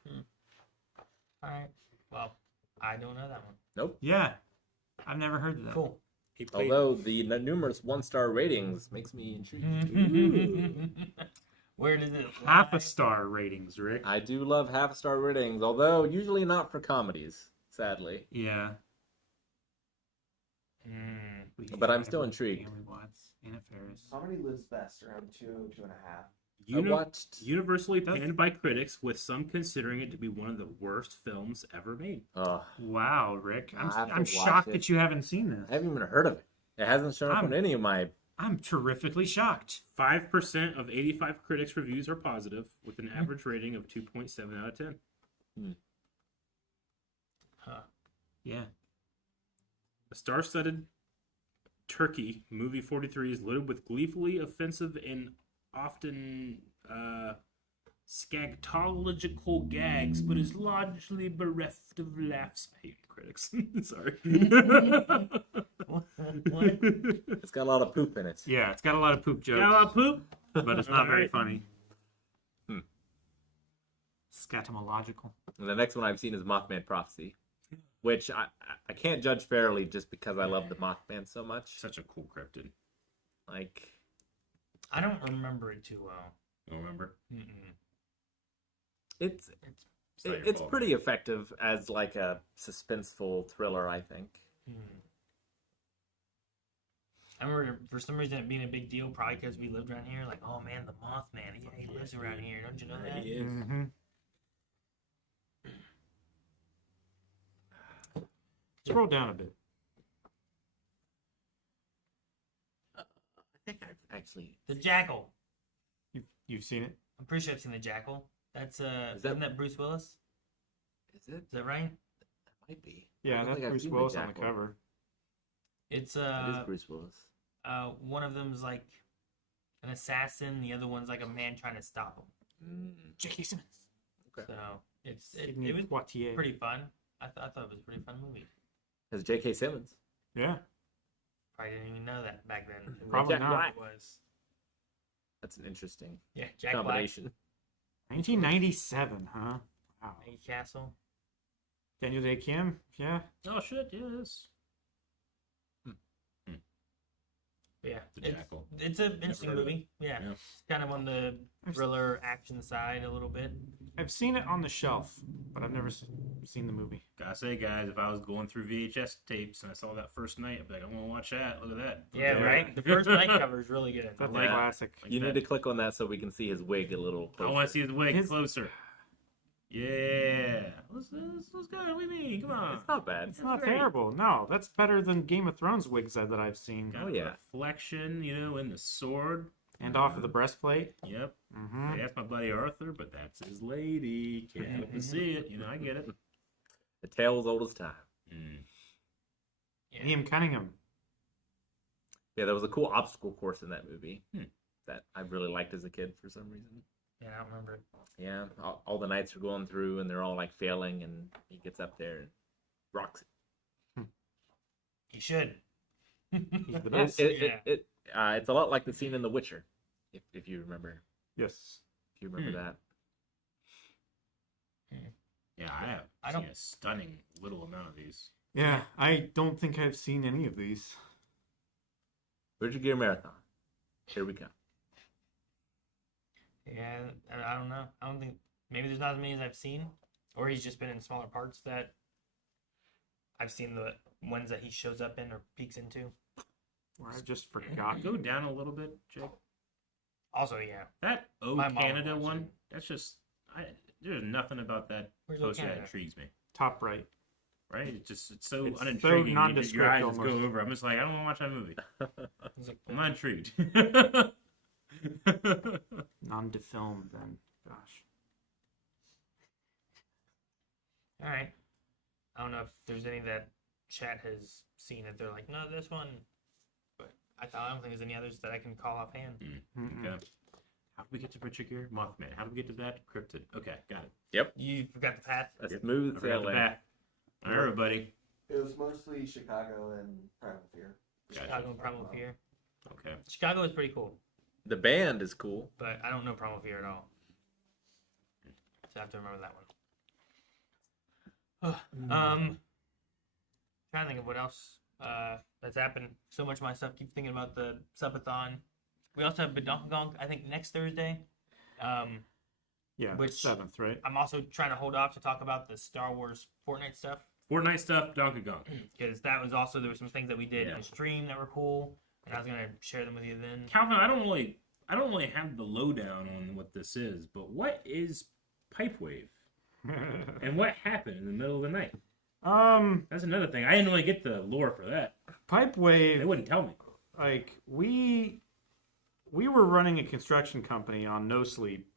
All right. Well, I don't know that one. Nope. Yeah, I've never heard of that. Cool. He played. Although the numerous one-star ratings makes me intrigued. Where does it? Half lie? a star ratings, Rick. I do love half-star ratings, although usually not for comedies, sadly. Yeah. But I'm still intrigued. Naomi Watts, Anna Faris. Comedy lives best around 2.5. I watched. Universally panned by critics, with some considering it to be one of the worst films ever made. Oh, Wow, Rick. I'll have to I'm watch shocked it. that you haven't seen I this. haven't even heard of it. It hasn't shown up I'm- on any of my. I'm terrifically shocked. 5% of 85 critics' reviews are positive, with an average rating of 2.7 out of 10. Huh. Yeah. A star-studded turkey, movie 43 is loaded with gleefully offensive and often scatological gags, but is largely bereft of laughs. I hate critics. Sorry. What? It's got a lot of poop in it. Yeah, it's got a lot of poop jokes, Got a lot of poop? but it's not very Alright. funny. Hmm. Scatological. And the next one I've seen is Mothman Prophecy, which I can't judge fairly just because I love the Mothman so much. Such a cool cryptid. Like, I don't remember it too well. Don't remember? Mm-mm. it's not your it's fault. pretty effective as like a suspenseful thriller, I think. I remember for some reason it being a big deal, probably because we lived around here. Like, oh man, the Mothman, yeah, he lives around here. Don't you know that? He is. Mm-hmm. Scroll down a bit. I think I've actually. The Jackal. You've seen it? I'm pretty sure I've seen the Jackal. That's Is that- isn't that Bruce Willis? Is it? Is that right? That might be. I Yeah, don't that's think I've Bruce seen Willis on the Jackal. cover. It's It is Bruce Willis. one of them's like an assassin, the other one's like a man trying to stop him. J.K. Simmons. So it Sidney was Poitier. pretty fun. I thought it was a pretty fun movie. It's J.K. Simmons. Yeah. Probably didn't even know that back then. Probably Jack not. Black. It was. That's an interesting Yeah, Jack Black, combination. 1997, huh? Wow. Maggie Castle. Daniel Day Kim. Yeah. Oh shit! Yes. Yeah, The Jackal. it's an interesting heard of movie. Yeah. Yeah. It's kind of on the thriller action side a little bit. I've seen it on the shelf, but I've never seen the movie. Gotta say, guys, if I was going through VHS tapes and I saw that first night, I'd be like, I'm gonna watch that. Look at that. Yeah, Okay. right. The first night cover is really good. That's like a classic. Like You that. need to click on that so we can see his wig a little I closer. want to see his wig His- closer. Yeah. Let's go. What do you mean? Come on. It's not bad. It's not great. terrible. No, that's better than Game of Thrones wigs that I've seen. Got Oh, yeah. reflection, in the sword. And off of the breastplate. Yep. Mm-hmm. Hey, that's my buddy Arthur, but that's his lady. Can't help but see it. I get it. The tale as old as time. Mm. Yeah. Liam Cunningham. Yeah, there was a cool obstacle course in that movie Hmm. that I really liked as a kid for some reason. Yeah, I don't remember it. Yeah, all the knights are going through and they're all like failing, and he gets up there and rocks it. You should. He's the best. It's a lot like the scene in The Witcher, if you remember. Yes. If you remember that. Yeah, I I seen don't- a stunning little amount of these. Yeah, I don't think I've seen any of these. Richard Gere Marathon. Here we go. Yeah, I don't know. I don't think maybe there's not as many as I've seen, or he's just been in smaller parts that I've seen the ones that he shows up in or peeks into. Or I just forgot. Go down a little bit, Jake. Also, yeah. That O My mom Canada watched one, it. that's just there's nothing about that Where's O poster that Canada? intrigues me. Top right. Right? It's so It's so unintriguing. Your nondescript eyes just go almost. over. I'm just like, I don't want to watch that movie. He's like, I'm not intrigued. Non-defilmed then. Gosh. all right. I don't know if there's any that chat has seen that they're like, no, this one. But I don't think there's any others that I can call offhand. Mm-mm. Okay. How did we get to Richard Gere? Mothman. How did we get to that? Cryptid. Okay, got it. You forgot the path. A I smooth forgot the sailing. back. All right, everybody. It was mostly Chicago and Primal Fear. Gotcha. Chicago Primal Fear. Okay. Chicago is pretty cool, The band is cool. but I don't know Primal Fear at all. So I have to remember that one. Trying to think of what else that's happened. So much of my stuff. Keep thinking about the Subathon. We also have Badonkagong, I think, next Thursday. Yeah, Which- 7th, right? I'm also trying to hold off to talk about the Star Wars Fortnite stuff. Fortnite stuff, Donkey Kong. Because that was also, there were some things that we did Yeah. in stream that were cool. And I was going to share them with you then. Calvin, I don't really have the lowdown on what this is, but what is Pipewave? And what happened in the middle of the night? That's another thing. I didn't really get the lore for that. Pipe They wave. wouldn't tell me. Like we were running a construction company on no sleep.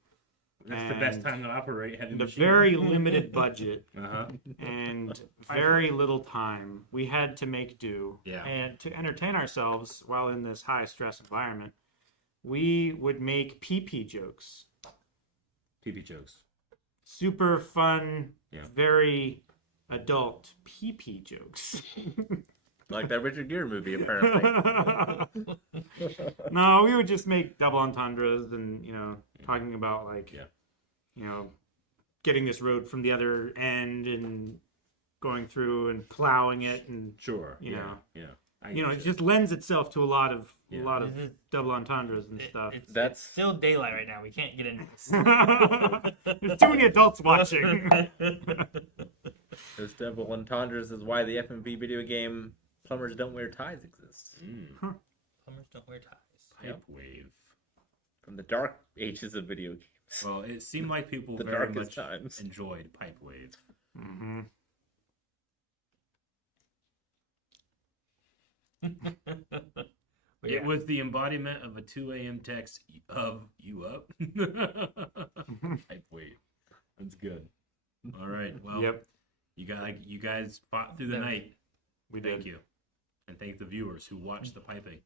That's the best And time to operate heavy The machine. very limited budget Uh-huh. and very little time, we had to make do. Yeah. And to entertain ourselves while in this high stress environment, we would make pee jokes. PP jokes. Super fun, Yeah. very adult pee jokes. Like that Richard Gere movie, apparently. No, we would just make double entendres and, talking about Yeah. Getting this road from the other end and going through and plowing it and Sure. You yeah. know. Yeah. I it get just lends itself to a lot of Yeah. Mhm. double entendres and stuff. It's That's- still daylight right now. We can't get into this. There's too many adults watching. Those double entendres is why the FMV video game Plumbers Don't Wear Ties exists. Plumbers don't wear ties. Pipewave. From the dark ages of video games. Well, it seemed like people The very darkest much times. enjoyed Pipewave. hmm But It yeah. was the embodiment of a 2 a.m. text of "You up?" Pipewave. That's good. All right. Well, Yep, you guys fought through the Yeah. night. we did. Thank you. and thank the viewers who watched the piping.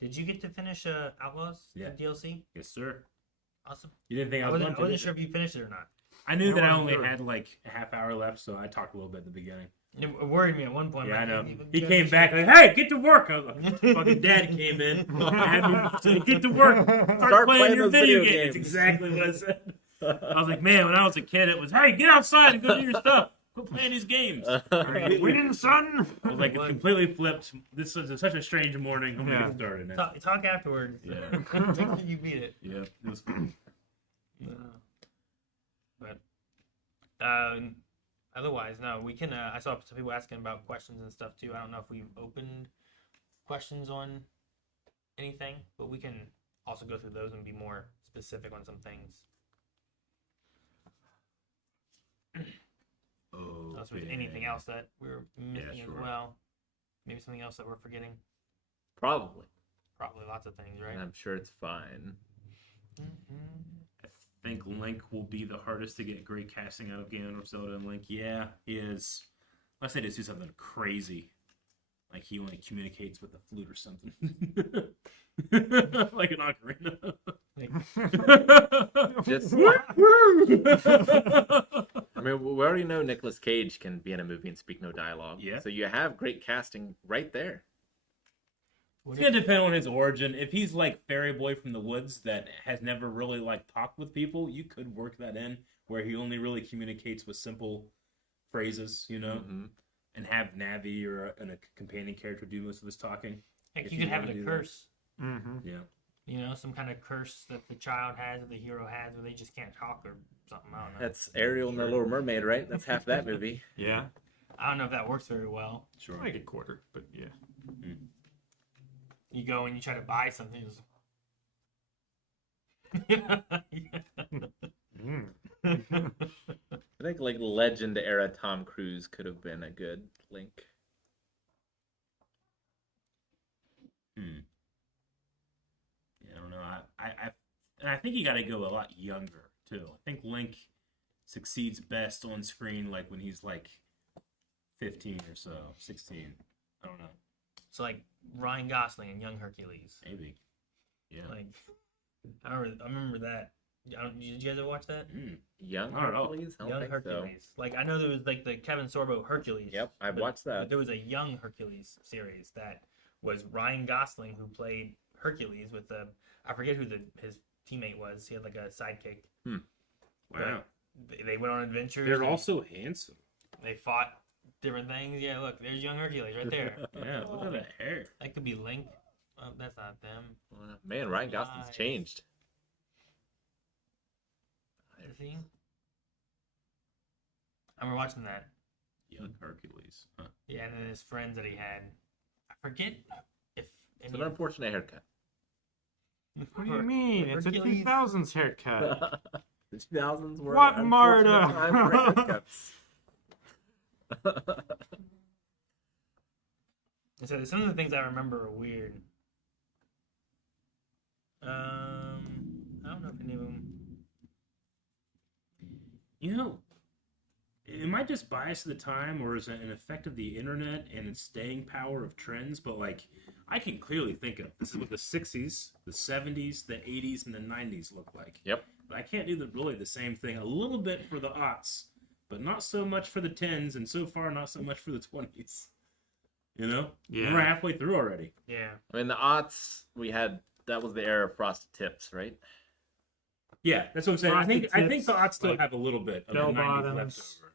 Did you get to finish Outlaws? Yeah. The DLC? Yes, sir. Awesome. You didn't think I I was wasn't, going to? sure if you finished it or not. I knew I that I wasn't only sure. had like a half hour left, so I talked a little bit at the beginning. It worried me at one point. Yeah, I like, know. you He gotta came be back like, "Hey, get to work!" I was like, "Fucking dad came in, had me say, get to work, start playing your those video video games." That's games. exactly what I said. I was like, "Man, when I was a kid, it was, hey, get outside and go do your stuff. Quit playing these games." Winning, son. I was like, it completely flipped. This was such a strange morning. I'm Yeah. gonna get started now. Talk afterwards. Yeah. Make sure you beat it. Yeah, it was fun. But otherwise, no, we can. I saw some people asking about questions and stuff too. I don't know if we opened questions on anything, but we can also go through those and be more specific on some things. Unless there's anything else that we're missing as sure. well. Maybe something else that we're forgetting. Probably. Probably lots of things, right? And I'm sure it's fine. I think Link will be the hardest to get great casting out of Ganondorf of Zelda and Link. Yeah, he is. Unless they just do something crazy. Like he only communicates with a flute or something. Like an ocarina. Just, I mean, we already know Nicolas Cage can be in a movie and speak no dialogue. Yeah. So you have great casting right there. It's gonna depend on his origin. If he's like Fairy Boy from the Woods that has never really like talked with people, you could work that in where he only really communicates with simple phrases, you know, Mhm. and have Navi or a companion character do most of his talking. Like If you you could have wanna it a do that. curse. Mm-hmm. Yeah. You know, some kind of curse that the child has or the hero has where they just can't talk or something. I don't know. That's Ariel and the Little Mermaid, right? That's half that movie. Yeah. I don't know if that works very well. Sure. Like a quarter, but yeah. You go and you try to buy something. Mm. I think like Legend era Tom Cruise could have been a good Link. Yeah, I don't know. And I think you got to go a lot younger too. I think Link succeeds best on screen like when he's like 15 or so, 16. I don't know. So like Ryan Gosling and Young Hercules. Maybe. Yeah. Like I remember that. Did you guys ever watch that? Young I don't know. Hercules? I don't Young think Hercules. Like I know there was like the Kevin Sorbo Hercules. Yep, I've but- watched that. But there was a Young Hercules series that was Ryan Gosling who played Hercules with I forget who his teammate was. He had like a sidekick. Wow. They went on adventures. They're and also handsome. They fought different things. Yeah, look, there's Young Hercules right there. Yeah, look at that hair. That could be Link. Oh, that's not them. Man, Ryan Gosling's Nice. changed. Is he? I remember watching that. Young Hercules. Huh. Yeah, and then his friends that he had. I forget if It's an unfortunate haircut. What do you mean? It's a Hercules. 2000s haircut. The 2000s were What, an Marta? unfortunate time for haircuts. So some of the things I remember are weird. I don't know if any of them. You know, am I just biased at the time, or is it an effect of the internet and its staying power of trends? But like, I can clearly think of this is what the 60s, the 70s, the 80s, and the 90s look like. Yep. But I can't do really the same thing. A little bit for the aughts, but not so much for the 10s, and so far not so much for the 20s. You know? Yeah. We're halfway through already. Yeah. I mean, the aughts, that was the era of Frosted Tips, right? Yeah, that's what I'm saying. Frosted I think Tips, the aughts still like have a little bit of the bell 90s bottoms. left over.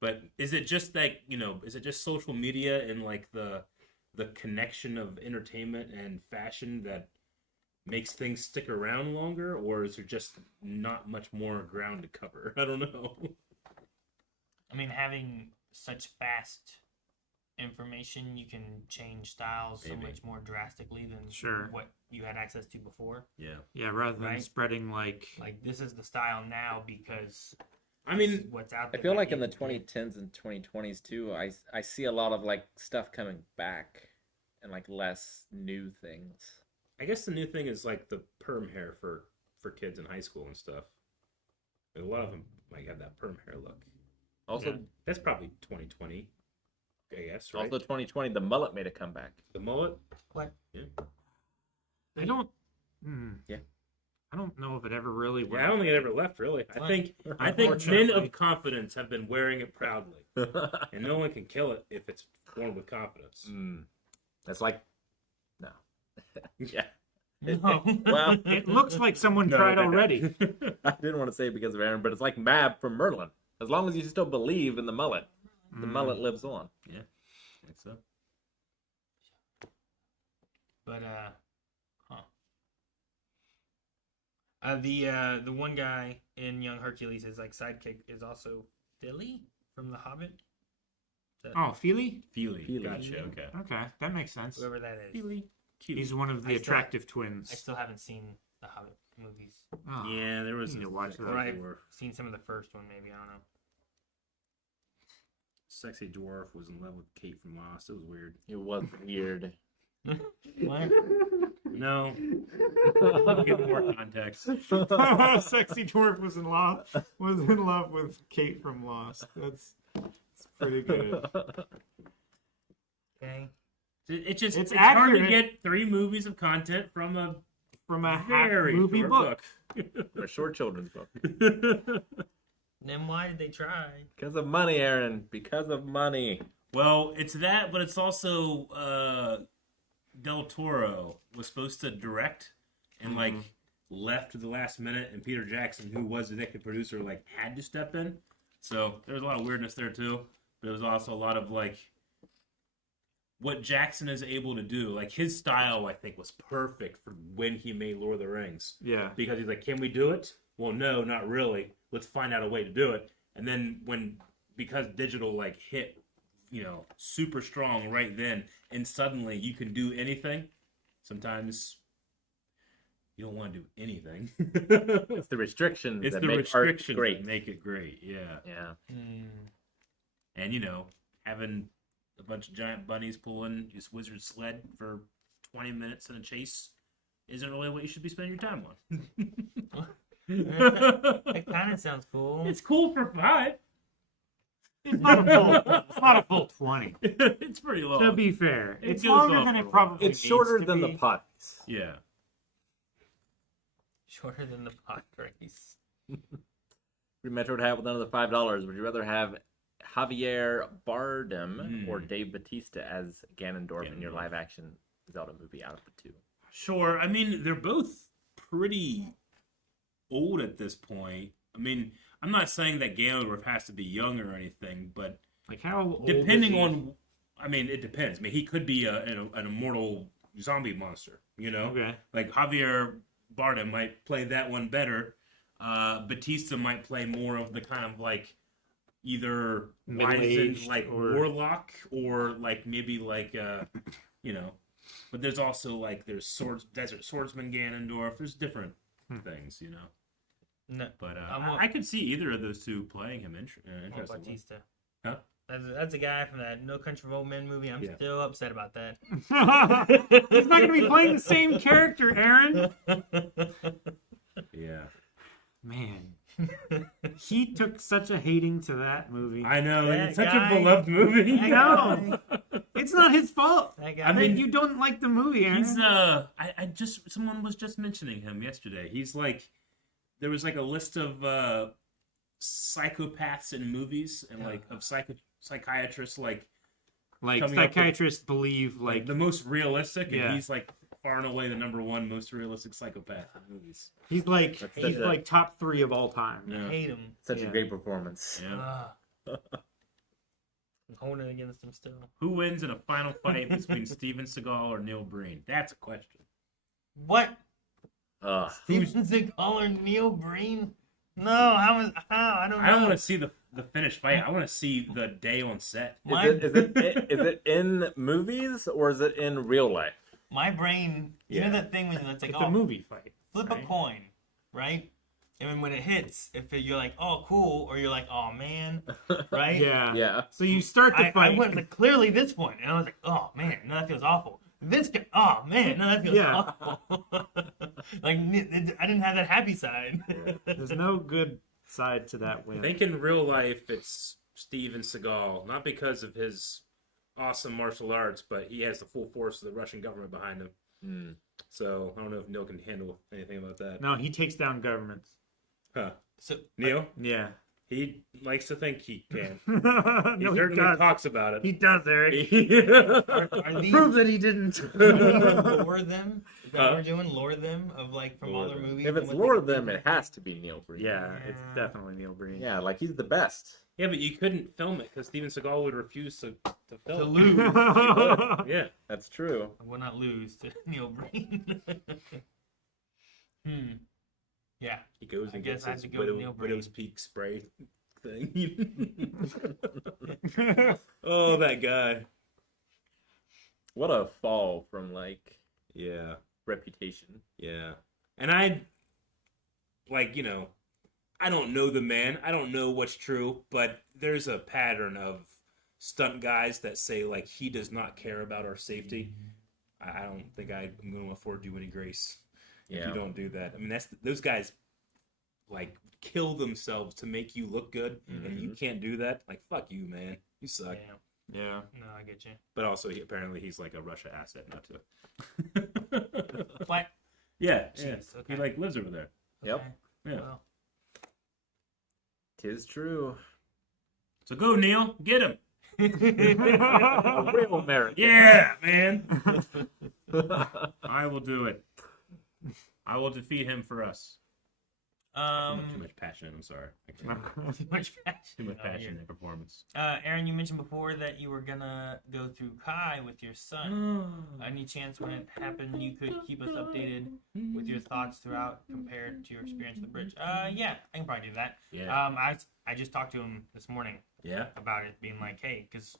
But is it just like, is it just social media and like the connection of entertainment and fashion that makes things stick around longer, or is there just not much more ground to cover? I don't know. I mean, having such fast information, you can change styles so Maybe. much more drastically than Sure. what you had access to before. Yeah. Yeah, rather than Right. spreading like Like this is the style now because I this mean, is what's out I there. feel that like in the people get. 2010s and 2020s too, I see a lot of like stuff coming back and like less new things. I guess the new thing is like the perm hair for kids in high school and stuff. A lot of them might have that perm hair look. Also, Yeah. That's probably 2020. I guess, right? Also, 2020, the mullet made a comeback. The mullet. What? I don't. Yeah. I don't know if it ever really Yeah, I don't think it ever left. Really, I think men Unfortunately. of confidence have been wearing it proudly, and no one can kill it if it's worn with confidence. That's like, no. Yeah. No. Well, It looks like someone No, tried they don't. already. I didn't want to say it because of Aaron, but it's like Mab from Merlin. As long as you still believe in the mullet, the mullet lives on. Yeah, I think so. But the one guy in Young Hercules, his like sidekick is also Billy from The Hobbit. Oh, Feely? Feely. Feely. Gotcha. Okay. Okay, that makes sense. Whoever that is. Feely. Cute. He's one of the I still- attractive I twins. still haven't seen The Hobbit movies. Oh, Yeah, there was you need to watch that. Or I've dwarf. seen some of the first one, maybe. I don't know. Sexy dwarf was in love with Kate from Lost. It was weird. It was weird. What? No. Give more context. Sexy dwarf was in love with Kate from Lost. That's pretty good. Okay. It's It's hard to accurate. get 3 movies of content from a From a half very movie short book. A short children's book. Then why did they try? Because of money, Aaron. Because of money. Well, it's that, but it's also Del Toro was supposed to direct and like left at the last minute, and Peter Jackson, who was the executive producer, like had to step in. So there was a lot of weirdness there too, but it was also a lot of like what Jackson is able to do. Like his style, I think, was perfect for when he made Lord of the Rings. Yeah. Because he's like, can we do it? Well, no, not really. Let's find out a way to do it. And then because digital like hit, super strong right then, and suddenly you can do anything. Sometimes you don't want to do anything. It's the restrictions It's that the make restrictions art great. that make it great. Yeah. Yeah. And having a bunch of giant bunnies pulling this wizard sled for 20 minutes in a chase isn't really what you should be spending your time on. That kind of sounds cool. It's cool for 5. It's not a full 20. It's pretty long. To be fair, It it's goes longer on than for a it while. probably It's needs shorter to than the be. putties. Yeah. Shorter than the pot race. If you Metro would have with another $5, would you rather have Javier Bardem or Dave Bautista as Ganondorf in your Ganondorf. live-action Zelda movie out of the 2? Sure. I mean, they're both pretty old at this point. I mean, I'm not saying that Ganondorf has to be young or anything, but Like how old depending is he? on, I mean, it depends. I mean, he could be an immortal zombie monster, Okay. Like Javier Bardem might play that one better. Batista might play more of the kind of like either wizened Middle-aged like or- warlock or like maybe like But there's also like desert swordsman Ganondorf. There's different things, No, But I'm I could see either of those two playing him What interesting. Batista? Huh? That's a guy from that No Country for Old Men movie. I'm Yeah. still upset about that. He's not going to be playing the same character, Aaron. Yeah, Man, he took such a hating to that movie. I know. That It's such guy- a beloved movie. that No, it's not his fault. That guy. I mean, You don't like the movie, Aaron. He's someone was just mentioning him yesterday. He's like, there was like a list of psychopaths in movies and like of psychiatrists like like coming up with- psychiatrists believe like like the most realistic, Yeah. and he's like far and away the #1 most realistic psychopath in movies. he's like That's he's such a- like top 3 of all time. I Yeah. hate him. Such Yeah. a great performance. Yeah. I'm holding it against him still. Who wins in a final fight between Steven Seagal or Neil Breen? That's a question. What? Ugh. Steven Seagal or Neil Breen? No, how? I don't know. I don't want to see the finished fight. I want to see the day on set. Is it in movies or is it in real life? My brain, you know that thing when it's like, It's a movie fight. flip right? a coin, right? And then when it hits, you're like, oh, cool, or you're like, oh, man, right? Yeah. Yeah. So you start the I fight. went like, clearly this one, and I was like, oh, man, no, that feels awful. This guy, oh, man, no, that feels Yeah. awful. Like, I didn't have that happy side. There's no good side to that I win. think in real life it's Steven Seagal, not because of his awesome martial arts, but he has the full force of the Russian government behind him. Mm. So I don't know if Neil can handle anything about that. No, he takes down governments. Huh? So Neil? Yeah. He likes to think he can. No, He he certainly does. talks about it. He does, Eric. are these Prove that he didn't. lore them? Is that Huh? what we're doing? Lore them of like from Lore all their them. movies? If and it's what lore they of can them, do? it has to be Neil Breen. Yeah, it's definitely Neil Breen. Yeah, like he's the best. Yeah, but you couldn't film it because Steven Seagal would refuse to To film. lose. Yeah. That's true. I will not lose to Neil Breen. Yeah. He goes I and guess gets I have his to go with Neil Breen. Widow's Peak spray thing. Oh, that guy. What a fall from like Yeah. reputation. Yeah. And I, like, I don't know the man. I don't know what's true, but there's a pattern of stunt guys that say, like, he does not care about our safety. I don't think I'm going to afford you any grace if Yeah. you don't do that. I mean, those guys, like, kill themselves to make you look good, and you can't do that. Like, fuck you, man. You suck. Yeah. Yeah. No, I get you. But also, apparently, he's like a Russia asset now, too. What? Yeah. Jeez, okay. He, like, lives over there. Yep. Okay. Yeah. Well, Tis true. So go, Neil. Get him. A real American. Yeah, man. I will do it. I will defeat him for us. Too much passion. I'm sorry. too much passion. Too much Oh, passion yeah. in performance. Aaron, you mentioned before that you were gonna go through Kai with your son. Any chance when it happened you could keep us updated with your thoughts throughout compared to your experience with the bridge? Yeah, I can probably do that. Yeah. I just talked to him this morning Yeah. about it, being like, hey, because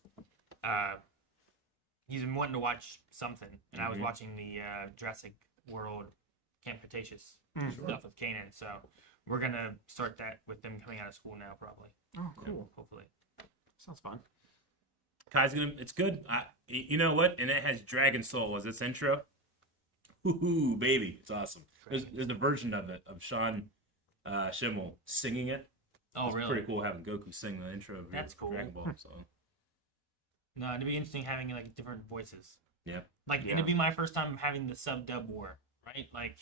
he's been wanting to watch something, and I was Mhm. watching the Jurassic World Camp Cretaceous Mm. stuff with Kanan, so we're gonna start that with them coming out of school now, probably. Oh, cool. Hopefully. Sounds fun. Kai's gonna. It's good. You know what? And it has Dragon Soul as its intro. Woohoo, baby! It's awesome. There's a version of it of Sean Schimmel singing it. Oh, It's really? pretty cool having Goku sing the intro of That's cool. Dragon Ball. So No, it'd be interesting having like different voices. yeah. Like Yeah. it'd be my first time having the sub dub war, right? Like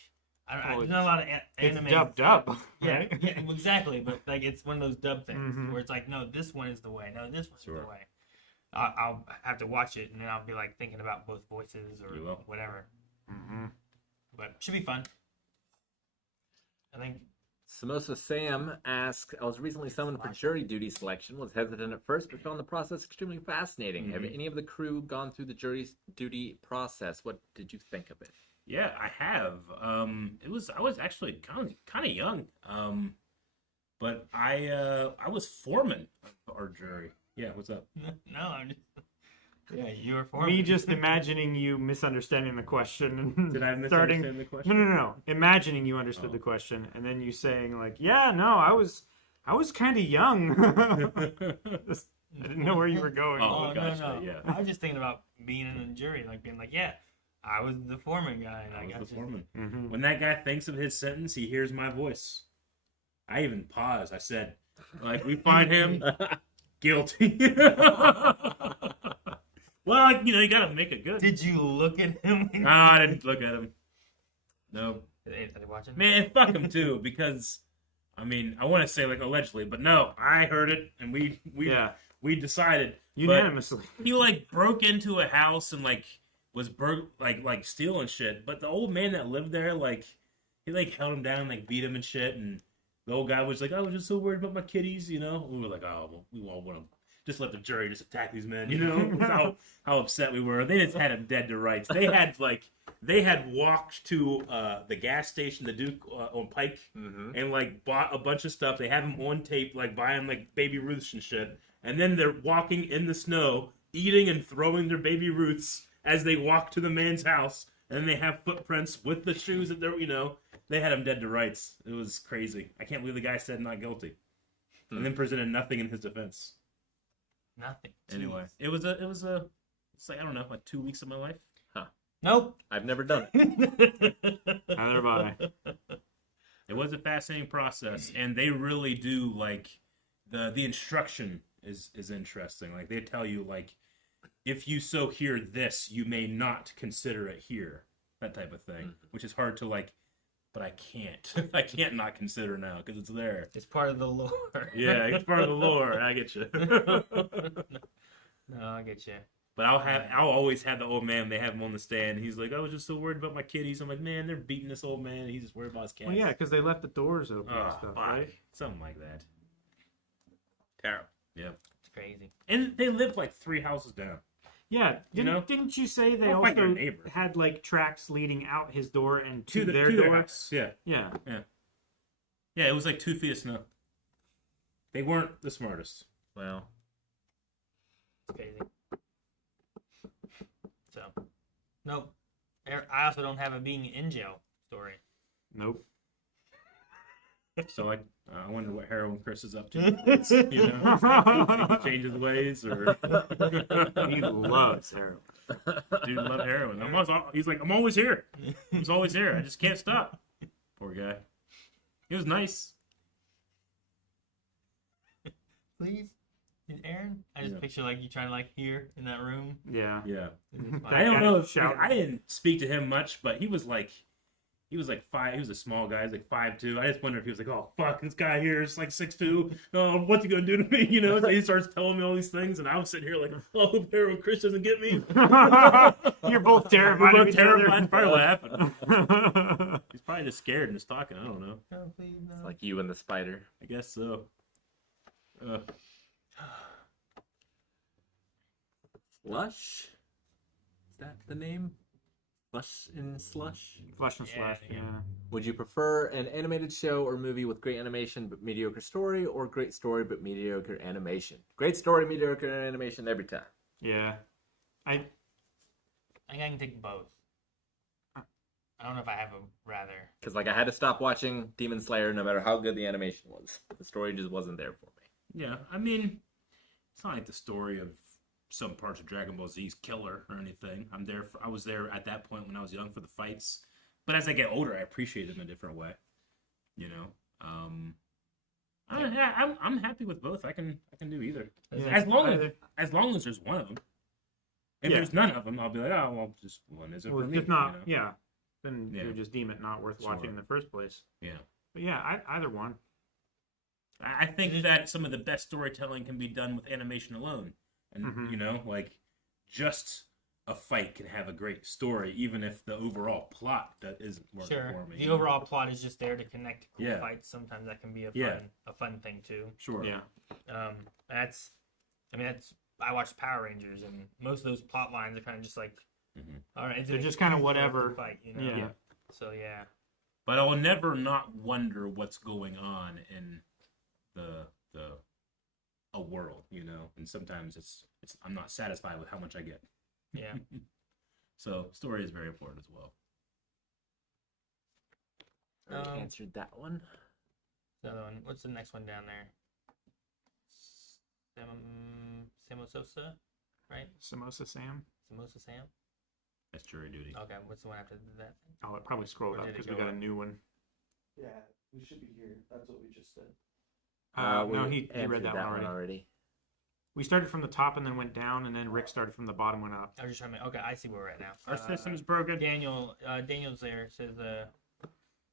Oh, there's not a lot of It's anime. dubbed up. Yeah, Right? yeah, exactly. But like it's one of those dub things Mhm. where it's like, no, this one is the way. No, this one's Sure. the way. I'll have to watch it and then I'll be like thinking about both voices or You will. whatever. Mm-hmm. But should be fun. I think. Samosa Sam asks, I was recently summoned for jury duty selection, was hesitant at first, but found the process extremely fascinating. Have Mhm. any of the crew gone through the jury duty process? What did you think of it? Yeah, I have. I was actually kind of young. But I was foreman of our jury. Yeah, what's up? No, I'm just. Yeah, you were for Me just imagining you misunderstanding the question and Did I starting. misunderstand the question? No. Imagining you understood Oh. the question and then you saying like, "Yeah, no, I was kind of young." Just- I didn't know where you were going. Oh, Oh, gotcha, no. yeah. I was just thinking about being in the jury, like being like, yeah, I was the foreman guy. I Like, was the foreman. Mhm. When that guy thinks of his sentence, he hears my voice. I even paused. I said, like, we find him guilty. Well, you gotta make it good. Did you look at him? No, I didn't look at him. No. Are they watching? Man, fuck him too, because, I mean, I want to say, like, allegedly, but no, I heard it, and we Yeah, decided. unanimously. He, like, broke into a house and, like, was like stealing shit, but the old man that lived there, like, he, like, held him down and, like, beat him and shit, and the old guy was like, I was just so worried about my kitties, We were like, oh, well, we all want to just let the jury just attack these men, how upset we were. They just had him dead to rights. They had walked to the gas station, the Duke on Pike, and like bought a bunch of stuff. They have him on tape, like buying like Baby Ruths and shit. And then they're walking in the snow, eating and throwing their Baby Ruths as they walk to the man's house. And then they have footprints with the shoes that they're, they had him dead to rights. It was crazy. I can't believe the guy said not guilty, and then presented nothing in his defense. Nothing. Anyway, Jeez. it's like, I don't know, like 2 weeks of my life. Nope. I've never done it. Neither have I. It was a fascinating process, and they really do, like, the instruction is interesting. Like, they tell you, like, if you so hear this, you may not consider it here. That type of thing, which is hard to like. But I can't. I can't not consider now because it's there. It's part of the lore. Yeah, it's part of the lore. I get you. No, I get you. But I'll always have the old man. They have him on the stand. He's like, I was just so worried about my kitties. I'm like, man, they're beating this old man. He's just worried about his cats. Well, yeah, because they left the doors open and Oh, stuff, fuck. right? Something like that. Terrible. Yeah. It's crazy. And they live like 3 houses down. Yeah, You know? didn't you say they Don't fight your also neighbor. had like tracks leading out his door and to, To their their door? house. Yeah. Yeah. Yeah, it was like 2 feet of snow. They weren't the smartest. Well, It's crazy. So, nope. I also don't have a being in jail story. Nope. So I wonder what heroin Chris is up to. You know, he changes ways or He loves heroin. dude love heroin. He's like, I'm always here. I'm always here. I just can't stop. Poor guy. He was nice. Please? And Aaron? I just Yeah. picture like you trying to like here in that room. Yeah. Yeah. And just, I don't guy know. If, shouting. I didn't speak to him much, but he was like 5. He was a small guy. He was like 5'2". I just wonder if he was like, oh fuck, this guy here is like 6'2". Oh, what's he gonna do to me? You know? So he starts telling me all these things, and I was sitting here like, oh, I hope heroin Chris doesn't get me. You're both terrified We're of both each terrified. other. Probably laughing. He's probably just scared and just talking. I don't know. oh, please, no. it's like you and the spider. I guess so. Slush? Is that the name? Slush in Slush? Flush and Yeah, slash, yeah. yeah. Would you prefer an animated show or movie with great animation but mediocre story, or great story but mediocre animation? Great story, mediocre animation every time. Yeah. I think I can take both. I don't know if I have a rather. Because like I had to stop watching Demon Slayer no matter how good the animation was. The story just wasn't there for me. Yeah, I mean, it's not like the story of some parts of Dragon Ball Z's killer or anything. I was there at that point when I was young for the fights, but as I get older, I appreciate them in a different way. You know, I'm happy with both. I can do either. Yeah. As long Either. as there's one of them. If Yeah. there's none of them, I'll be like, oh, well, just one isn't Well, for me. if not, you know? yeah. Then Yeah. you would just deem it not worth Sure. watching in the first place. Yeah. But yeah, either one. I think that some of the best storytelling can be done with animation alone. And, Mhm. you know, like, just a fight can have a great story, even if the overall plot that isn't working Sure. for me. The overall plot is just there to connect cool Yeah. fights. Sometimes that can be Yeah. a fun thing too. Sure. Yeah. I watched Power Rangers, and most of those plot lines are kind of just like, Mhm. all right, They're just kinda whatever. fight, you know. Yeah. So yeah, But I will never not wonder what's going on in a world, you know. And sometimes it's I'm not satisfied with how much I get. yeah. So story is very important as well. Already answered that one. The other one. What's the next one down there? Samosa, right? Samosa Sam. Samosa Sam. That's jury duty. Okay, what's the one after that? I'll probably scroll Or up did it because we go got a up? new one. Yeah, we should be here. That's what we just did. No, We he read answered that one already. We started from the top and then went down, and then Rick started from the bottom, went up. I was just trying to. Okay, I see where we're at now. Our system's broken. Daniel's there. Says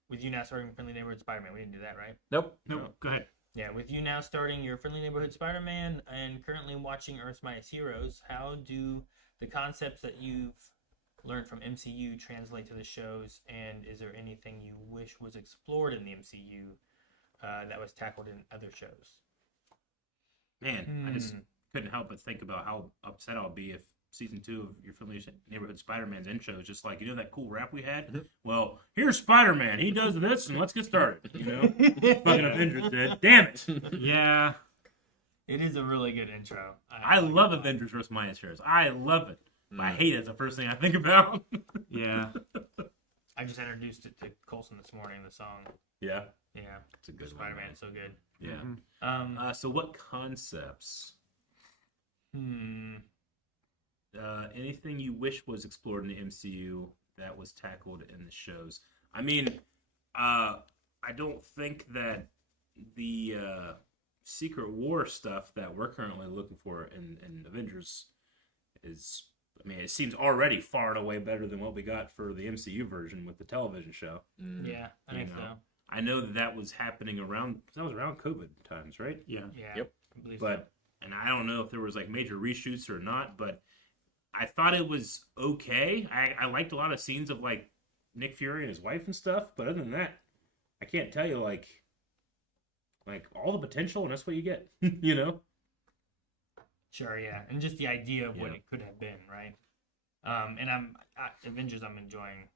with you now starting Friendly Neighborhood Spider-Man. We didn't do that, right? Nope. Nope. Go ahead. Yeah, with you now starting your Friendly Neighborhood Spider-Man and currently watching Earth's Mightiest Heroes, how do the concepts that you've learned from MCU translate to the shows? And is there anything you wish was explored in the MCU that was tackled in other shows? Man, I just couldn't help but think about how upset I'll be if season 2 of your Friendly Neighborhood Spider-Man's intro is just like, you know that cool rap we had? Well, here's Spider-Man. He does this, and let's get started. You know? Fucking Avengers did. Damn it. Yeah. It is a really good intro. I love Avengers vs. Minus Heroes. I love it. But I hate it. It's the first thing I think about. Yeah. I just introduced it to Colson this morning, the song. Yeah. Yeah. It's a good one, Spider-Man man. is so good. Yeah. So what concepts? Anything you wish was explored in the MCU that was tackled in the shows? I mean, I don't think that the Secret War stuff that we're currently looking for in Avengers is, I mean, it seems already far and away better than what we got for the MCU version with the television show. Yeah, I You think know. so. I know that was happening around, that was around COVID times, right? Yeah. Yeah. Yep. I believe But, and I don't know if there was like major reshoots or not, but I thought it was okay. I liked a lot of scenes of like Nick Fury and his wife and stuff, but other than that, I can't tell you like all the potential, and that's what you get, you know? Sure, yeah, and just the idea of what Yeah. it could have been, right? And Avengers. I'm enjoying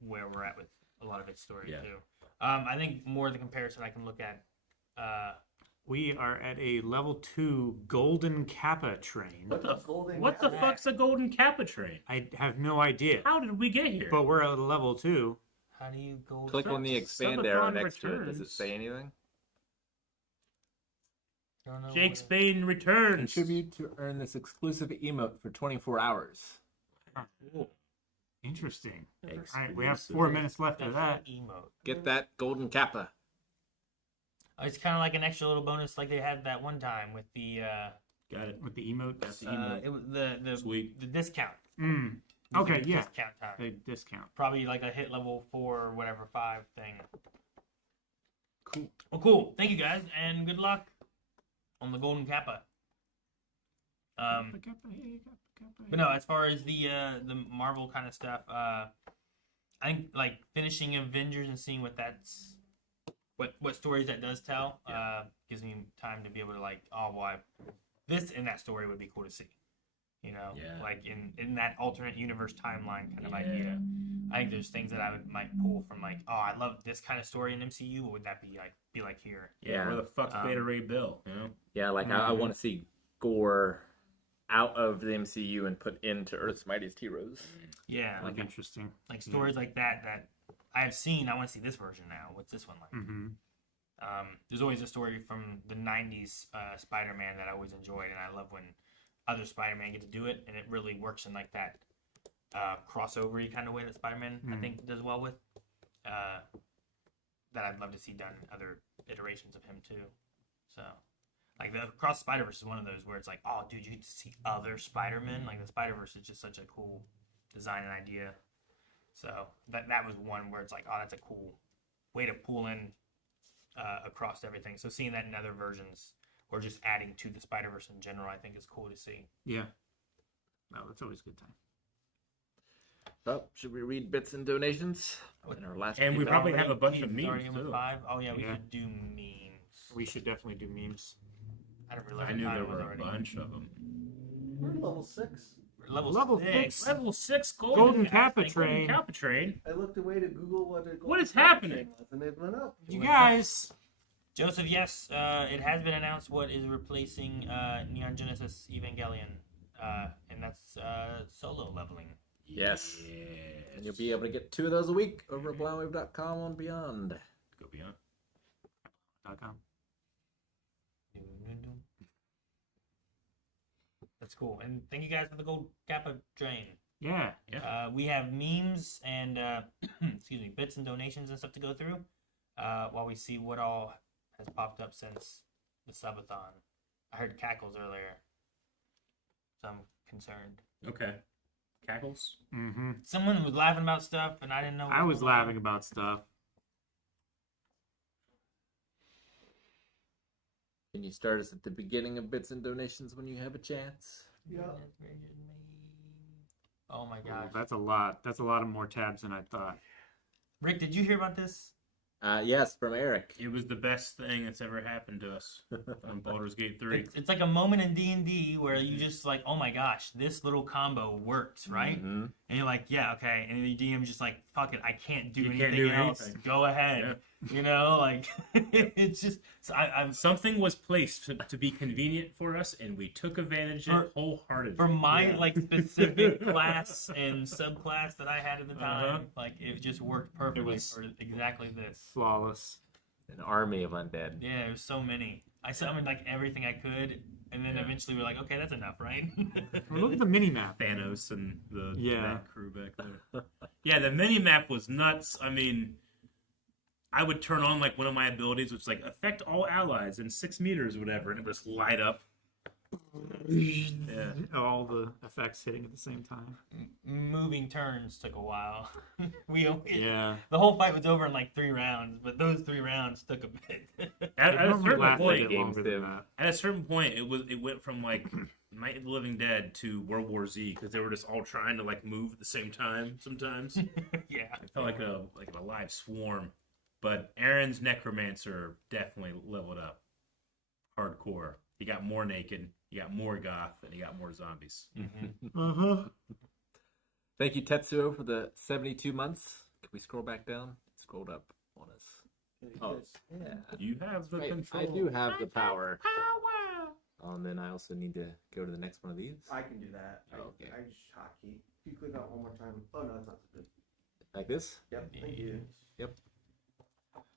where we're at with a lot of its story Yeah. too. I think more the comparison I can look at. We are at a level 2 Golden Kappa train. What the golden What the Kappa? fuck's a golden Kappa train? I have no idea. How did we get here? But we're at level 2. How do you go? Click on the expand Subathon arrow next to it. Does it returns. say anything? Don't know Jake what Spain returns. Contribute to earn this exclusive emote for 24 hours. Interesting. Exclusive. All right, we have 4 minutes left of that. emote. Get that golden kappa. It's kind of like an extra little bonus, like they had that one time with the Got it. With the emotes. Got the emote. it was the Sweet. the discount. Mm. It was Okay, like a yeah. Discount time. The discount. Probably like a hit level 4 or whatever 5 thing. Cool. Well, cool. Thank you guys, and good luck on the Golden Kappa. But no, as far as the Marvel kind of stuff, I think like finishing Avengers and seeing what that's what stories that does tell gives me time to be able to like, oh well, this in that story would be cool to see. You know, Yeah. like in that alternate universe timeline kind of Yeah. idea. I think there's things that I might pull from like, oh, I love this kind of story in MCU. What would that be like here? Yeah, where the fuck's Um, Beta Ray Bill? You know? Yeah, like I want to see Gore out of the MCU and put into Earth's Mightiest Heroes. Yeah, Like interesting. like stories like that I have seen. I want to see this version now. What's this one like? Mm-hmm. There's always a story from the 90s Spider-Man that I always enjoyed, and I love when other Spider-Man get to do it, and it really works in like that crossover-y kind of way that Spider-Man, I think, does well with. That I'd love to see done in other iterations of him, too. So, like, the Across Spider-Verse is one of those where it's like, oh, dude, you get to see other Spider-Man. Like, the Spider-Verse is just such a cool design and idea. So, that was one where it's like, oh, that's a cool way to pull in across everything. So seeing that in other versions or just adding to the Spider-Verse in general, I think is cool to see. Yeah. No, that's always a good time. So, should we read bits and donations? In our last And we few probably minutes? have a bunch of He's already memes in with too. 5. Oh yeah, we Yeah. should do memes. We should definitely do memes. I didn't realize I knew the there time was were a already. bunch of them. We're level 6. Level 6. Level 6 Golden Kappa Golden train. Kappa train. I looked away to Google what a What is golden Kappa happening? train was, and it went up. You guys. Joseph, yes, it has been announced what is replacing Neon Genesis Evangelion, and that's solo leveling. Yes. Yes. And you'll be able to get 2 of those a week over at blindwave.com on Beyond. Go beyond. .com. That's cool, and thank you guys for the Gold Kappa train. Yeah. We have memes and excuse me, bits and donations and stuff to go through while we see what all has popped up since the subathon. I heard cackles earlier, so I'm concerned. Okay. Cackles? Mm-hmm. Someone was laughing about stuff, and I didn't know. I was laughing about stuff. Can you start us at the beginning of bits and donations when you have a chance? Yeah. Oh my Oh, gosh, that's a lot. That's a lot of more tabs than I thought. Rick, did you hear about this? Yes, from Eric. It was the best thing that's ever happened to us on Baldur's Gate 3. It's like a moment in D&D where you just like, oh my gosh, this little combo works, right? Mhm. And you're like, yeah, okay. And the DM just like, fuck it, I can't do You anything can't do else. anything. Go ahead. You know, like it's just. So I'm Something was placed to be convenient for us, and we took advantage of it wholeheartedly. for my like specific class and subclass that I had at the time. Uh-huh. Like it just worked perfectly was- for exactly this. Flawless. An army of undead. Yeah, there's so many. I summoned like everything I could, and then eventually we're like, okay, that's enough, right? Well, look at the mini map. Thanos and the Yeah. that crew back there. Yeah, the mini map was nuts. I mean, I would turn on like one of my abilities, which was like affect all allies in 6 meters or whatever, and it would just light up Yeah. all the effects hitting at the same time. Moving turns took a while. Yeah. The whole fight was over in like 3 rounds, but those 3 rounds took a bit. At a Normally certain lasts a point, bit games longer do. than that. at a certain point, it went from like Night of the Living Dead to World War Z because they were just all trying to like move at the same time. Sometimes Yeah. it felt like an alive swarm. But Aaron's necromancer definitely leveled up, hardcore. He got more naked, he got more goth, and he got more zombies. Uh-huh. Thank you, Tetsuo, for the 72 months. Can we scroll back down? It scrolled up on us. Oh, yeah. You have the Right, control. I do have the power. And then I also need to go to the next one of these. I can do that. Okay. I just hotkey. If you click out one more time. Oh no, that's not so good. Like this? Yep. Thank you.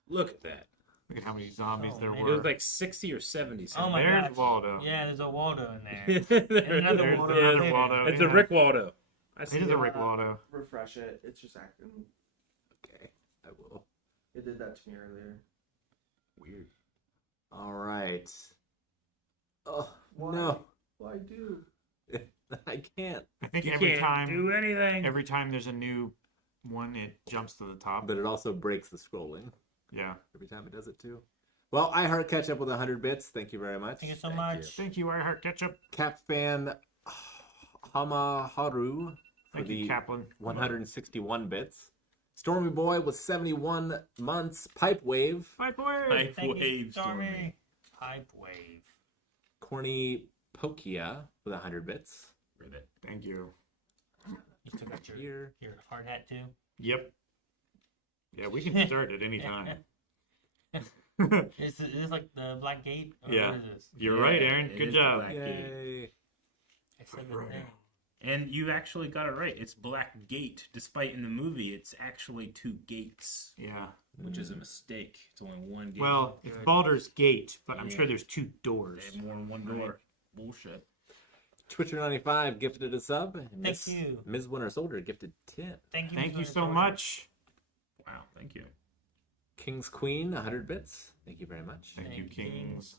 Look at that. Look at how many zombies Oh, there man. It were. was like 60 or 70. Oh my There's gosh. Waldo. Yeah, there's a Waldo in there. There's another There's Waldo. another Waldo. It's yeah. a Rick Waldo. I see It is it. a Rick Waldo. Refresh it. It's just acting. Okay, I will. It did that to me earlier. Weird. All right. Oh, Why? no. Why do? I can't. I think You every can't do anything. every time there's a new one, it jumps to the top. But it also breaks the scrolling Yeah. every time it does it, too. Well, I heart catch up with 100 bits. Thank you very much. Thank you so Thank much. Thank you, I Heart Ketchup. Cap fan Hamaharu for Thank the you, Kaplan. 161 bits. Stormy Boy with 71 months. Pipe Wave. Pipe Wave. Pipe Thank you, Wave Stormy. Stormy. Pipe wave. Corny Pokia with 100 bits. Ribbit. Thank you. You still got Here. your hard hat too? Yep. Yeah, we can start at any time. Is this like the Black Gate? Or Yeah. What is this? You're right, Aaron. it Good is job. Black Gate. Yay. I said it Right. there. And you actually got it right. It's Black Gate, despite in the movie it's actually 2 gates, Yeah. which is a mistake. It's only 1 gate. Well, it's Good. Baldur's Gate, but I'm Yeah. sure there's 2 they doors. have more than one door. Bullshit. Twitcher95 gifted a sub. Thank you. Ms. Winter Soldier gifted 10. Thank you. Thank Mr. you so Jordan. much. Wow, thank you. King's Queen, 100 bits. Thank you very much. Thank you, Thank Kings.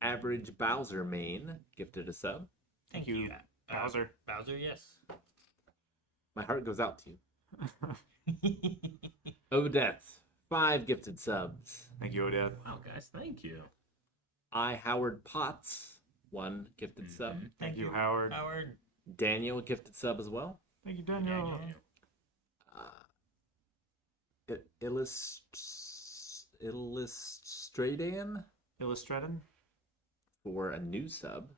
Average Bowser main gifted a sub. Thank you, you. Bowser. Bowser, yes. My heart goes out to you. Odette, 5 gifted subs. Thank you, Odette. Wow, guys, thank you. I Howard Potts, 1 gifted sub. Mhm. Thank you, Howard. Howard. Daniel gifted sub as well. Thank you, Yeah, Daniel. yeah, Illustradan Illustrated. for a new sub.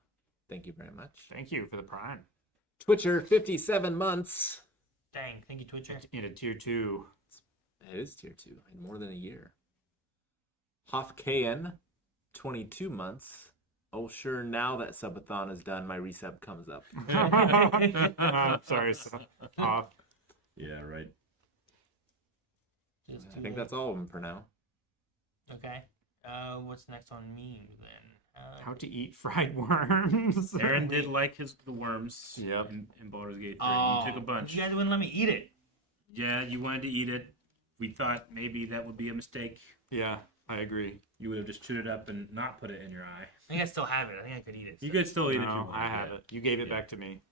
Thank you very much. Thank you for the Prime. Twitcher, 57 months. Dang, thank you, Twitcher. In a tier 2. It is tier 2 in more than a year. Hofkayan, 22 months. Oh, sure, now that Subathon is done, my resub comes up. Sorry, so off. Yeah, right. Just I think that's all of them for now. Okay. What's next on me then? How to eat fried worms. Aaron did like the worms Yep. in Baldur's Gate 3. Oh, You took a bunch. You guys wouldn't let me eat it. Yeah, you wanted to eat it. We thought maybe that would be a mistake. Yeah, I agree. You would have just chewed it up and not put it in your eye. I think I still have it. I think I could eat it. You could still eat it if you No, wanted. I have yeah. it. You gave it Yeah. back to me.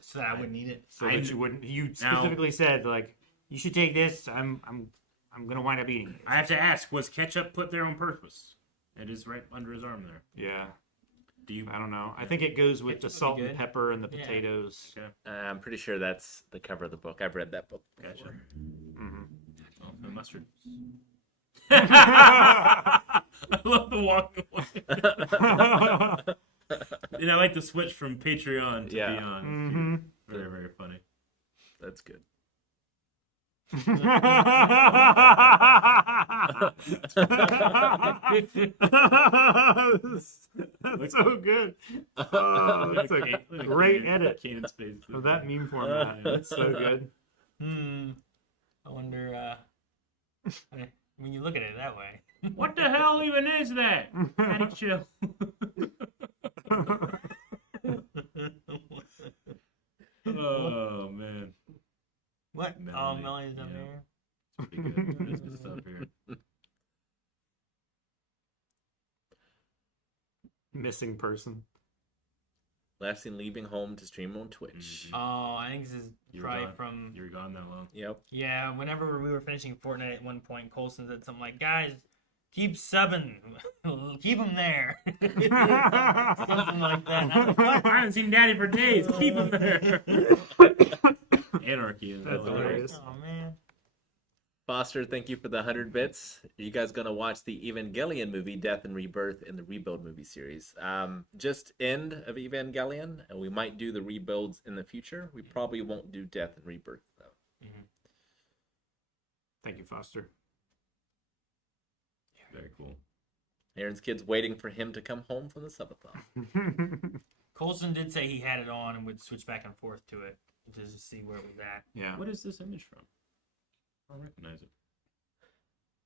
So that I wouldn't eat it. So I that kn- you wouldn't. You Now- specifically said like you should take this. I'm gonna wind up eating it. I have to ask, was ketchup put there on purpose? It is right under his arm there. Yeah, Do you? I don't know. I think it goes with the Ketchup would salt be and good. pepper and the Yeah. potatoes. Okay. I'm pretty sure that's the cover of the book. I've read that book before. Gotcha. hmm Oh, no mustard. I love the walk away. And I like the switch from Patreon to Yeah. Beyond. hmm Very, very funny. That's good. That's so good. Oh, that's a great edit Cadence space. of that meme format. That's so good. I wonder, when you look at it that way. What the hell even is that? Daddy chill. Oh man, What? Oh, Melanie, Melanie's up yeah. there. pretty good. There's good stuff here. Missing person. Last seen leaving home to stream on Twitch. Oh, I think this is You were probably gone. from. You were gone that long. Yep. Yeah, whenever we were finishing Fortnite at one point, Colson said something like, "Guys, keep subbing, keep them there," something like that. And I was like, I "What?" haven't seen Daddy for days. Keep him there. Anarchy. That's hilarious. Oh man. Foster, thank you for the 100 bits. Are you guys going to watch the Evangelion movie, Death and Rebirth, and the Rebuild movie series? Just end of Evangelion, and we might do the rebuilds in the future. We probably won't do Death and Rebirth, though. Thank you, Foster. Very cool. Aaron's kid's waiting for him to come home from the subathon. Colson did say he had it on and would switch back and forth to it to just see where it was at. Yeah. What is this image from? I don't recognize it.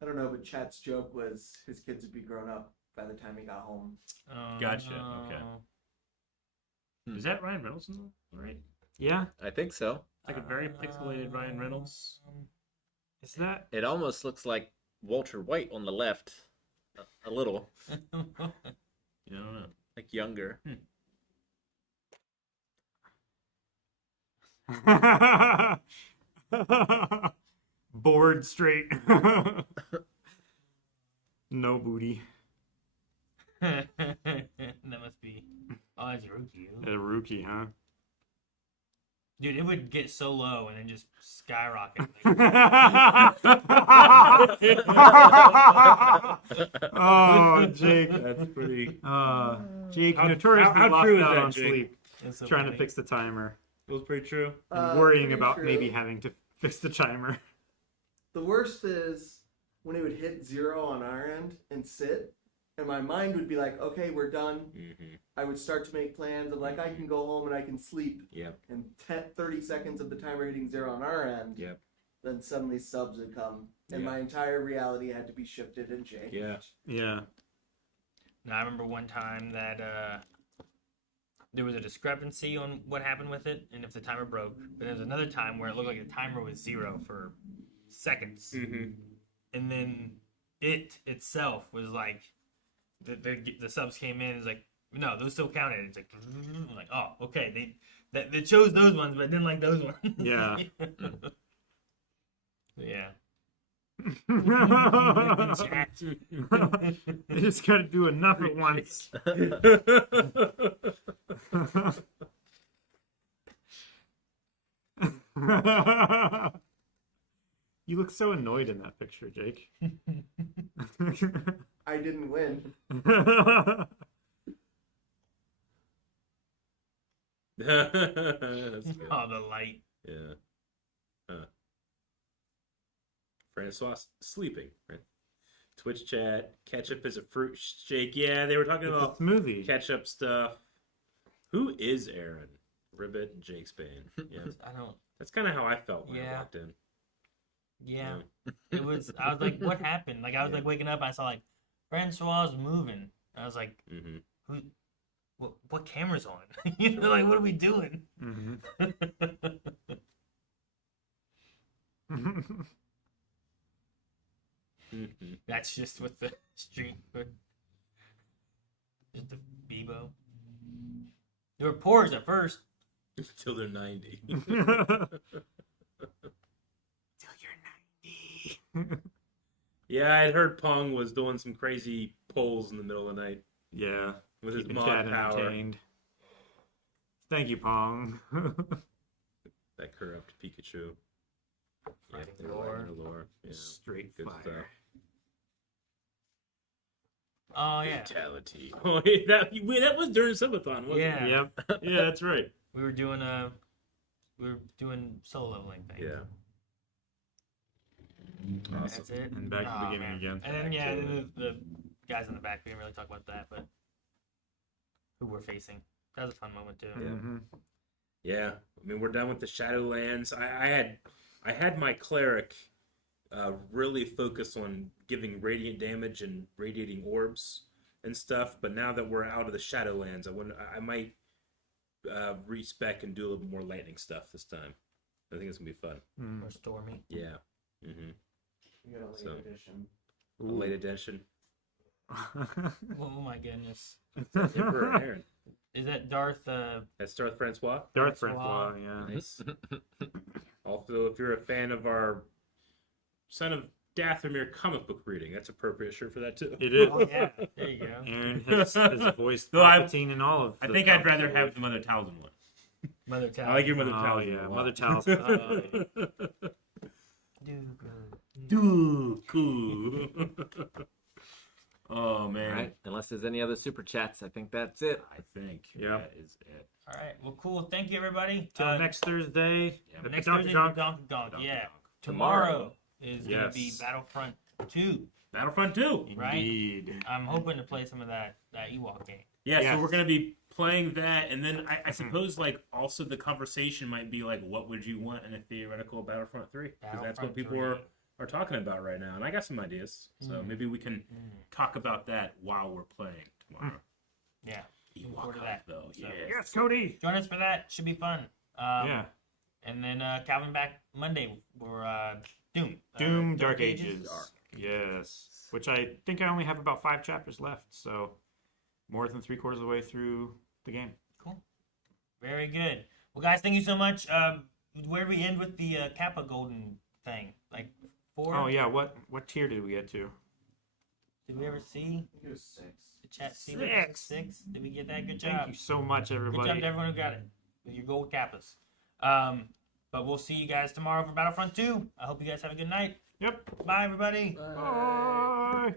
I don't know, but Chat's joke was his kids would be grown up by the time he got home. Gotcha, okay. Is that Ryan Reynolds? Right? Yeah. I think so. Like a very pixelated Ryan Reynolds. Is that? It almost looks like Walter White on the left. A little. Yeah, I don't know. Like younger. Bored straight. No booty. That must be. Oh, that's Ruki. A rookie, huh? Dude, it would get so low and then just skyrocket. Oh, Jake. That's pretty. Jake, How- notoriously how locked true is out that, on Jake? sleep, It's so trying funny. to fix the timer, It was pretty true. and worrying Pretty about true. maybe having to fix the timer. The worst is when it would hit 0 on our end and sit, and my mind would be like, okay, we're done. Mm-hmm. I would start to make plans. I'm like, I can go home and I can sleep. Yep. And 30 seconds of the timer hitting 0 on our end, Yep. then suddenly subs would come. And Yeah. my entire reality had to be shifted and changed. Yeah. Yeah. Now, I remember one time that there was a discrepancy on what happened with it and if the timer broke. But there was another time where it looked like the timer was 0 for seconds. Mm-hmm. And then it itself was like, the subs came in and was like, no, those still counted. It's like, I'm like, oh, okay. They chose those ones, but didn't like those ones. Yeah. Yeah. You just gotta do enough at once. You look so annoyed in that picture, Jake. I didn't win. That's good. Oh, the light. Yeah. Francois sleeping, right? Twitch chat. Ketchup is a fruit shake. Yeah, they were talking It's a about smoothie. ketchup stuff. Who is Aaron? Ribbit and Jake Spain. Yeah. I don't. That's kind of how I felt when I Yeah. walked in. Yeah. It was. I was like, what happened? Like, I was Yeah. like waking up. I saw like Francois moving. I was like, Mm-hmm. who? What camera's on? You know, like, what are we doing? Mm-hmm. That's just with the street. Just the Bebo. There were pores at first. Until they're 90. Till you're 90. Yeah, I'd heard Pong was doing some crazy polls in the middle of the night Yeah. with his Keeping mod Chad power. entertained. Thank you, Pong. That corrupt Pikachu. Yeah, Fighting they're lore. fighting the lore. Yeah. Straight Good fire. stuff. Oh yeah. Fatality. Oh, wait, that was during Subathon, wasn't Yeah. it? Yep. Yeah, that's right. We were doing solo leveling thing. Yeah. That's Awesome. it. And back to the Aw, beginning man. again. And then Back yeah, to then the guys in the back. We didn't really talk about that, but who we're facing. That was a fun moment too. Yeah. Mhm. Yeah, I mean we're done with the Shadowlands. I had my cleric really focus on giving radiant damage and radiating orbs and stuff. But now that we're out of the Shadowlands, I might respec and do a little bit more lightning stuff this time. I think it's gonna be fun. Or Stormy. Yeah. Mm-hmm. You got a late So. edition. Late edition. Oh my goodness. Emperor Aaron. Is that Darth? That's Darth Francois. Darth Francois. Francois, yeah. Nice. Also, if you're a fan of our Son of Dathomir comic book reading, that's appropriate shirt for that too. It is. Oh yeah, there you go. Aaron has voiced Though I- Palpatine in all of I the think I'd comic rather series. have the Mother Talzin one. Mother Talzin. I like your Mother Oh, Talzin. yeah, a lot. Mother Talzin. Cool. Oh man. All right. Unless there's any other super chats, I think that's it. I think Yeah. that is it. All right. Well, cool. Thank you, everybody. Till next Thursday. Yeah, at the Next Donkey Thursday, Donk. Donkey Donk. Donkey Yeah. Donk. Tomorrow is gonna Yes. be Battlefront 2. Battlefront 2. Right? Indeed. I'm hoping to play some of that Ewok game. Yeah, Yes. so we're gonna be playing that, and then I suppose like also the conversation might be like, what would you want in a theoretical Battlefront 3? Because that's what people are talking about right now, and I got some ideas. So maybe we can talk about that while we're playing tomorrow. Yeah. Looking Ewok forward to hunt, that. though. So- Yeah. Yes, Cody. Join us for that. Should be fun. Yeah. And then Calvin back Monday for Doom. Doom Dark Ages. Yes. Which I think I only have about 5 chapters left, so more than 3/4 of the way through the game. Cool. Very good. Well, guys, thank you so much. Where do we end with the Kappa Golden thing? Like 4? Oh yeah, what tier did we get to? Did we ever see I think it was 6. the chat? See 6. 6? Did we get that? Good Thank job. you so much, Good job everybody. to everyone who got it with your gold Kappas. But we'll see you guys tomorrow for Battlefront 2. I hope you guys have a good night. Yep. Bye, everybody. Bye.